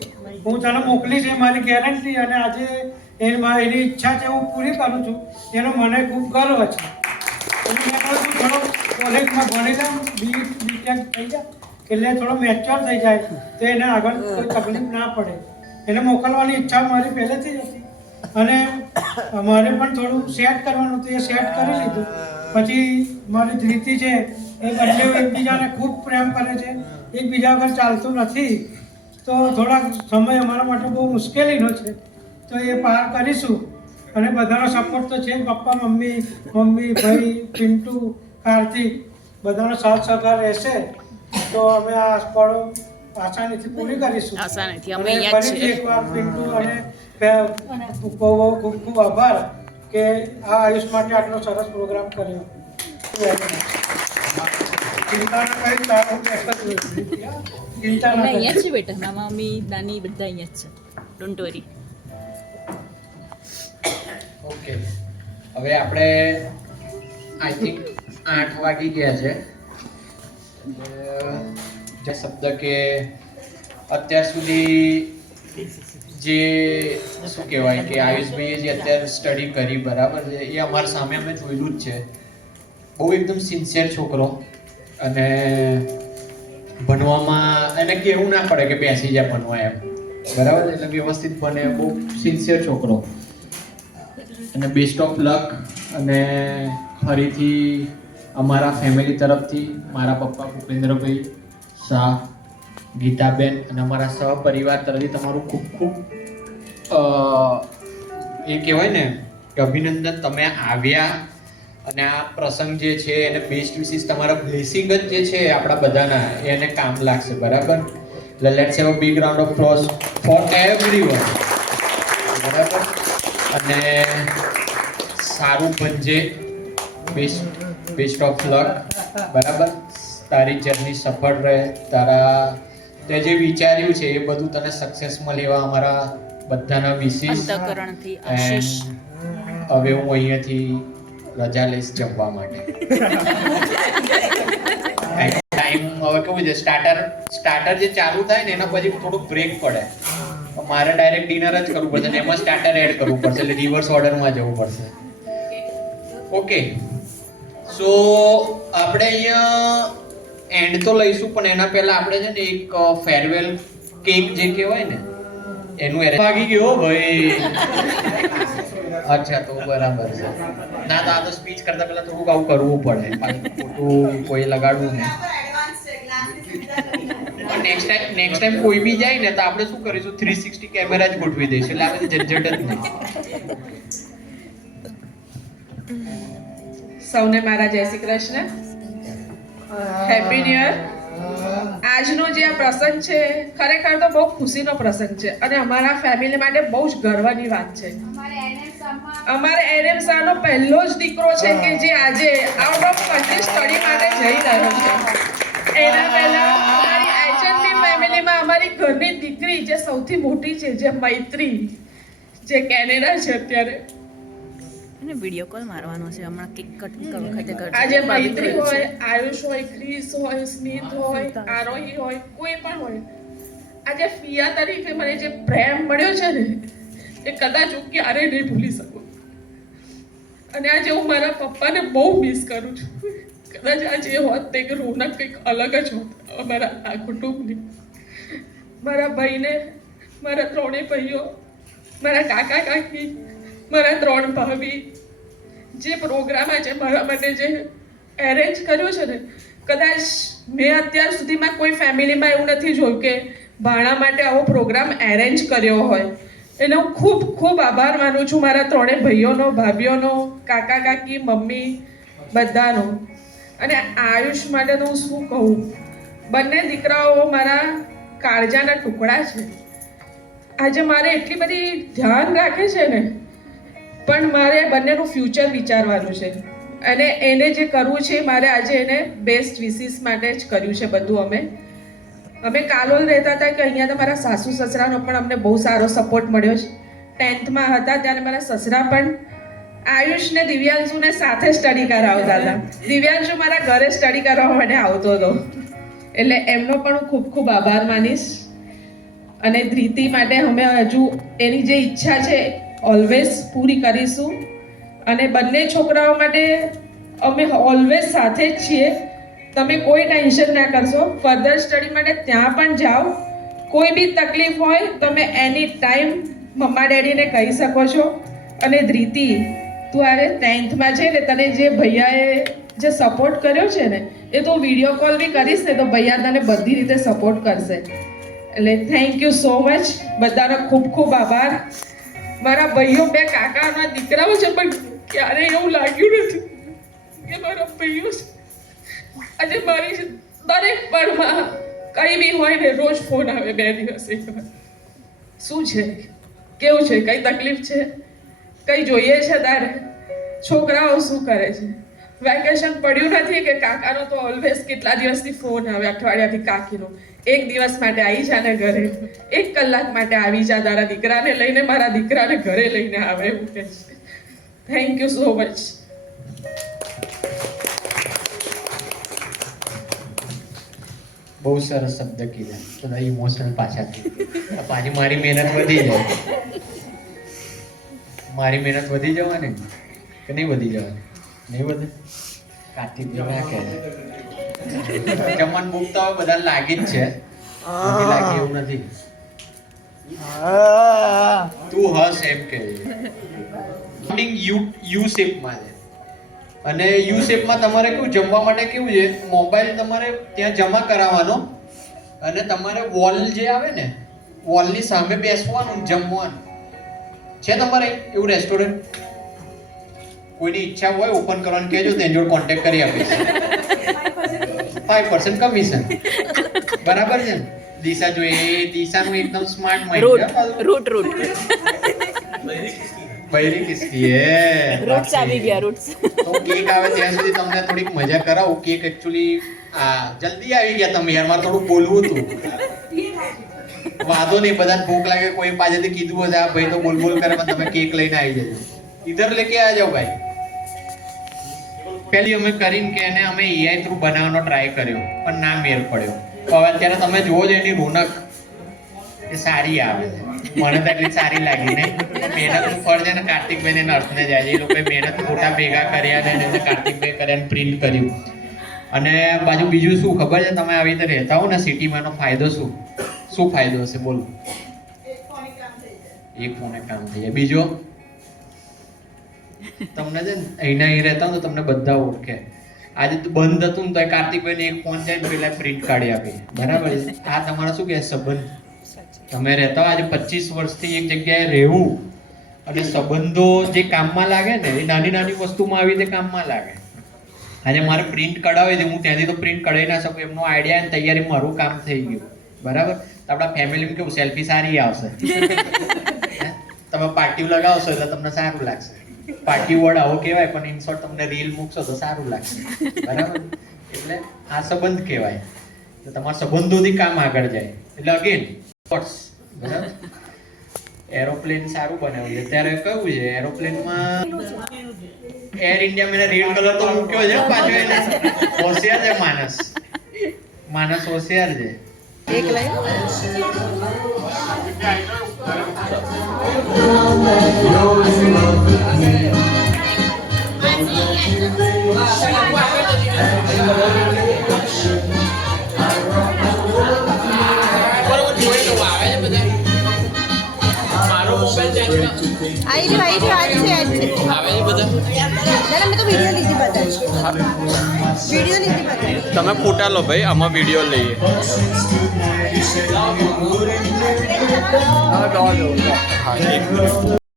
હું તને મોકલીશ એ મારી ગેરંટી. અને આજે એની ઈચ્છા છે હું પૂરી કરું છું એનો મને ખૂબ ગર્વ છે. એટલે મેં કહ્યું તું થોડો કોલેજમાં ભણી લઉં, બીટેક થઈ જાય એટલે થોડો મેચ્યોર થઈ જાય તો એને આગળ કોઈ તકલીફ ના પડે. એને મોકલવાની ઈચ્છા મારી પહેલેથી જ હતી અને મારે પણ થોડું સેટ કરવાનું હતું એ સેટ કરી લીધું. પછી મારી ધ્રીતિ છે એ બંને એકબીજાને ખૂબ પ્રેમ કરે છે, એકબીજા વગર ચાલતું નથી. તો થોડાક સમય અમારા માટે બહુ મુશ્કેલીનો છે તો એ પાર કરીશું. અને બધાનો સપોર્ટ તો છે જ, પપ્પા મમ્મી ભાઈ પિન્ટુ કાર્તિક બધાનો સાથ સહકાર રહેશે તો અમે આ પળો આસાનીથી પૂરી કરીશું. આસાનીથી અમે અહીંયા જ છીએ. એકવાર પિન્ટુ અને ખૂબ ખૂબ આભાર કે આ આયુષ માટે આટલો સરસ પ્રોગ્રામ કર્યો. ચિંતા ન કરી, તારું ચિંતા ન અહીંયા જ કરી. છે બેટા, મામા મમ્મી નાની બધા અહીંયા જ છે, ડોન્ટ વરી. ઓકે, હવે આપણે આઈ થિંક 8 વાગી ગયા છે. જે શબ્દ કે અત્યાર સુધી જે શું કહેવાય કે આયુષભાઈએ જે અત્યારે સ્ટડી કરી બરાબર છે એ અમારા સામે અમે જોયેલું જ છે. બહુ એકદમ સિન્સિયર છોકરો અને ભણવામાં એને કહેવું ના પડે કે બેસી જાય ભણવા એમ બરાબર, એટલે વ્યવસ્થિત ભણે, બહુ સિન્સિયર છોકરો અને બેસ્ટ ઓફ લક. અને ફરીથી અમારા ફેમિલી તરફથી મારા પપ્પા ભૂપેન્દ્રભાઈ શાહ, ગીતાબેન અને અમારા સહપરિવાર તરફથી તમારું ખૂબ ખૂબ એ કહેવાય ને કે અભિનંદન. તમે આવ્યા અને આ પ્રસંગ જે છે એને બેસ્ટ વિશિસ તમારા બ્લેસિંગ જ જે છે આપણા બધાના એને કામ લાગશે બરાબર. એટલે let's have a big round of applause four everyone બરાબર. અને સારું બનજે, બેસ્ટ ઓફ લક બરાબર. તારી જર્ની સફળ રહે, તારા તે જે વિચાર્યું છે એ બધું તને સક્સેસમાં લેવા અમારા બધાના વિશેષ. અંતઃકરણથી આશીષ. હવે હું અહીંયાથી રજા લઈશ જમવા માટે. ટાઈમ હવે કેવું છે, સ્ટાર્ટર જે ચાલુ થાય ને એના પછી થોડુંક બ્રેક પડે. મારે ડાયરેક્ટ ડિનર જ કરવું પડશે ને એમાં સ્ટાર્ટર એડ કરવું પડશે એટલે રિવર્સ ઓર્ડરમાં જવું પડશે. ઓકે, સો આપણે અહીંયા એન્ડ તો લઈશું પણ એના પહેલા આપણે છે ને એક ફેરવેલ કેક જે કહેવાય ને એનું વાગી ગયો ભાઈ. અચ્છા, તો બરાબર છે. ના તો આ તો સ્પીચ કરતા પહેલા થોડુંક આવું કરવું પડે, ખોટું કોઈ લગાડવું નહીં. નેક્સ્ટ ટાઈમ કોઈ બી જાય ને તો આપણે શું કરીશું, 360 કેમેરા જ ગોઠવી દઈશું એટલે આપણે ઝંઝટ જ નહીં. સૌને મારા જય Shri Krishna, happy new year. આજનો જે આ પ્રસંગ છે ખરેખર તો બહુ ખુશીનો પ્રસંગ છે અને અમારા ફેમિલી માટે બહુ જ ગર્વની વાત છે. અમારે એનએમ શાહનો પહેલો જ દીકરો છે કે જે આજે આઉટ ઓફ કન્ટ્રી સ્ટડી માટે જઈ રહ્યો છે. એના પહેલા અમારી એચએનબી ફેમિલીમાં અમારી ઘરની દીકરી જે સૌથી મોટી છે, જે મૈત્રી, જે કેનેડા છે અત્યારે, અને વિડીયો કોલ મારવાનો છે હમણાં કેક કટિંગ વખતે કરજો. આજે મૈત્રી હોય, આયુષ હોય, ક્રિસ હોય, સ્મિત હોય, આરોહી હોય, કોઈ પણ હોય, આજે ફિયા તરીકે મને જે પ્રેમ મળ્યો છે ને એ કદાચ હું ક્યારેય નહીં ભૂલી શકું. અને આજે હું મારા પપ્પાને બહુ મિસ કરું છું. કદાચ આજે એ હોત તે કે રોનક કંઈક અલગ જ હોત અમારા આ કુટુંબની. મારા ભાઈને, મારા ત્રણેય ભાઈઓ, મારા કાકા કાકી, મારા 3 ભાભી, જે પ્રોગ્રામ આજે મારા માટે જે એરેન્જ કર્યો છે ને, કદાચ મેં અત્યાર સુધીમાં કોઈ ફેમિલીમાં એવું નથી જોયું કે ભાણા માટે આવો પ્રોગ્રામ એરેન્જ કર્યો હોય. એટલે હું ખૂબ ખૂબ આભાર માનું છું મારા 3 ભાઈઓનો, ભાભીઓનો, કાકા કાકી, મમ્મી, બધાનો. અને આયુષ માટે તો હું શું કહું, બંને દીકરાઓ મારા કાળજાના ટુકડા છે. આજે મારે એટલી બધી ધ્યાન રાખે છે ને, પણ મારે બંનેનું ફ્યુચર વિચારવાનું છે. અને એને જે કરવું છે મારે આજે એને બેસ્ટ વિસીસ માટે જ કર્યું છે બધું. અમે કાલોલ રહેતા હતા કે અહીંયા તો મારા સાસુ સસરાનો પણ અમને બહુ સારો સપોર્ટ મળ્યો છે. 10th માં હતા ત્યારે મારા સસરા પણ આયુષ ને દિવ્યાંશુને સાથે સ્ટડી કરાવતા હતા. દિવ્યાંશુ મારા ઘરે સ્ટડી કરવા માટે આવતો હતો. એટલે એમનો પણ હું ખૂબ ખૂબ આભાર માનીશ. અને ધ્રીતિ માટે અમે હજુ એની જે ઈચ્છા છે ઓલવેઝ પૂરી કરીશું. અને બંને છોકરાઓ માટે અમે ઓલવેઝ સાથે જ છીએ. તમે કોઈ ટેન્શન ના કરશો. ફર્ધર સ્ટડી માટે ત્યાં પણ જાઓ. કોઈ બી તકલીફ હોય તમે એની ટાઈમ મમ્મા ડેડીને કહી શકો છો. અને ધ્રીતિ, તું હવે 10th માં છે ને, તને જે ભૈયાએ જે સપોર્ટ કર્યો છે ને, એ તો વિડીયો કોલ બી કરીશ ને તો ભૈયા તને બધી રીતે સપોર્ટ કરશે. એટલે થેન્ક યુ સો મચ. બધાનો ખૂબ ખૂબ આભાર. મારા ભાઈઓ 2 કાકાના દીકરાઓ છે, પણ ક્યારેય એવું લાગ્યું નથી કે મારા ભાઈઓ આજે મારી દરેક પળમાં કંઈ બી હોય ને રોજ ફોન આવે 2 દિવસ એકવાર. શું છે, કેવું છે, કઈ તકલીફ છે, કઈ જોઈએ છે તારે, છોકરાઓ શું કરે છે. વેકેશન પડ્યું નથી કે કાકાનો તો ઓલવેઝ કેટલા દિવસથી ફોન આવે, અઠવાડિયાથી કાકીનો. 1 દિવસ માટે આવી જા ને ઘરે, 1 કલાક માટે આવી જા તારા દીકરાને લઈને, મારા દીકરાને ઘરે લઈને આવે એવું કહે છે. Thank you so much. બહુ સરસ શબ્દ કીધા. બધા ઇમોશનલ પાછા પાછી મારી મહેનત વધી જાય. મારી મહેનત વધી જવાની કે નહીં વધી જવાની? નહીં વધે. કાર્તિક ના કહે જમવાનું ભૂખતા હોય બધા લાગી જ છે, લાગે એવું નથી. તું હસ એમ કે યુ શેપમાં છે. અને યુ શેપમાં તમારે કેવું જમવા માટે કેવું છે, મોબાઈલ તમારે ત્યાં જમા કરાવવાનો અને તમારે વોલ જે આવે ને, વોલની સામે બેસવાનું, જમવાનું. છે તમારે એવું રેસ્ટોરન્ટ? કોઈની ઈચ્છા હોય ઓપન કરવાનું કહેજો, તેની જોડે કોન્ટેક્ટ કરી આપીશ. 5% કમિશન. બરાબર છે ને? દિશા જોઈએ, દિશાનું એકદમ સ્માર્ટ માઇન્ડ છે. રૂટ બૈરી કિસકી હે. રૂટ્સ આવી ગયા, રૂટ્સ. તો કેક આવે ત્યાં સુધી તમને થોડીક મજા કરાવું. કેક એકચ્યુઅલી જલ્દી આવી ગયા તમે યાર, મારે થોડું બોલવું હતું. વાંધો નહીં, બધાને ભૂખ લાગે, કોઈ પાસેથી કીધું હોય આ ભાઈ તો બોલ કરે, પણ તમે કેક લઈને આવી જજો. ઇધર લેકે આ જાઓ ભાઈ. પહેલી અમે કરીને કે એને અમે AI થ્રુ બનાવવાનો ટ્રાય કર્યો, પણ ના મેળ પડ્યો. હવે અત્યારે તમે જુઓ છો એની રોનક એ સારી આવે છે. મને તો એટલી સારી લાગી નહીં. મહેનતનું ફળ છે ને કાર્તિકભાઈ ને અર્થને જાય છે. એ લોકોએ મહેનત ફોટા ભેગા કર્યા ને એને કાર્તિકભાઈ કર્યા પ્રિન્ટ કર્યું. અને બાજુ બીજું શું ખબર છે, તમે આવી રીતે રહેતા હો ને સિટીમાં, એનો ફાયદો શું ફાયદો હશે બોલો? એક ફોને કામ થઈ જાય. બીજો તમને છે ને અહીંના અહીં રહેતા તો તમને બધા ઓળખે. આજે તો બંધ હતું ને તો કાર્તિકભાઈને એક ફોન જાય ને પેલા પ્રિન્ટ કાઢી આપી. બરાબર છે? આ તમારા શું કહે સંબંધ. તમે રહેતા હોય આજે 25 વર્ષથી એક જગ્યાએ રહેવું અને સંબંધો જે કામમાં લાગે ને, એ નાની નાની વસ્તુમાં આવી રીતે કામમાં લાગે. આજે મારે પ્રિન્ટ કઢાવી છે, હું ત્યાંથી તો પ્રિન્ટ કઢાવી ના શકું. એમનો આઈડિયા અને તૈયારી મારું કામ થઈ ગયું. બરાબર? તો આપણા ફેમિલીમાં કેવું સેલ્ફી સારી આવશે. તમે પાર્ટી લગાવશો એટલે તમને સારું લાગશે. પાર્ટી વર્ડ આવો કહેવાય, પણ ઇનશોર્ટ તમને રીલ મૂકશો તો સારું લાગશે. બરાબર? એટલે આ સંબંધ કહેવાય. તો તમારા સંબંધોથી કામ આગળ જાય. એટલે અગેન બરાબર. એરોપ્લેન સારું બનાવ્યું છે. ત્યારે કયું છે એરોપ્લેનમાં એર ઇન્ડિયા મેં રેડ કલર તો મૂક્યો છે પાછો એને. હોશિયાર છે માણસ હોશિયાર છે. એક લાઈન આવી રહ્યો આજ છે મેં તો વિડીયો લીધી બધા તમે ફોટા લો ભાઈ, આમાં વિડીયો લઈએ. હા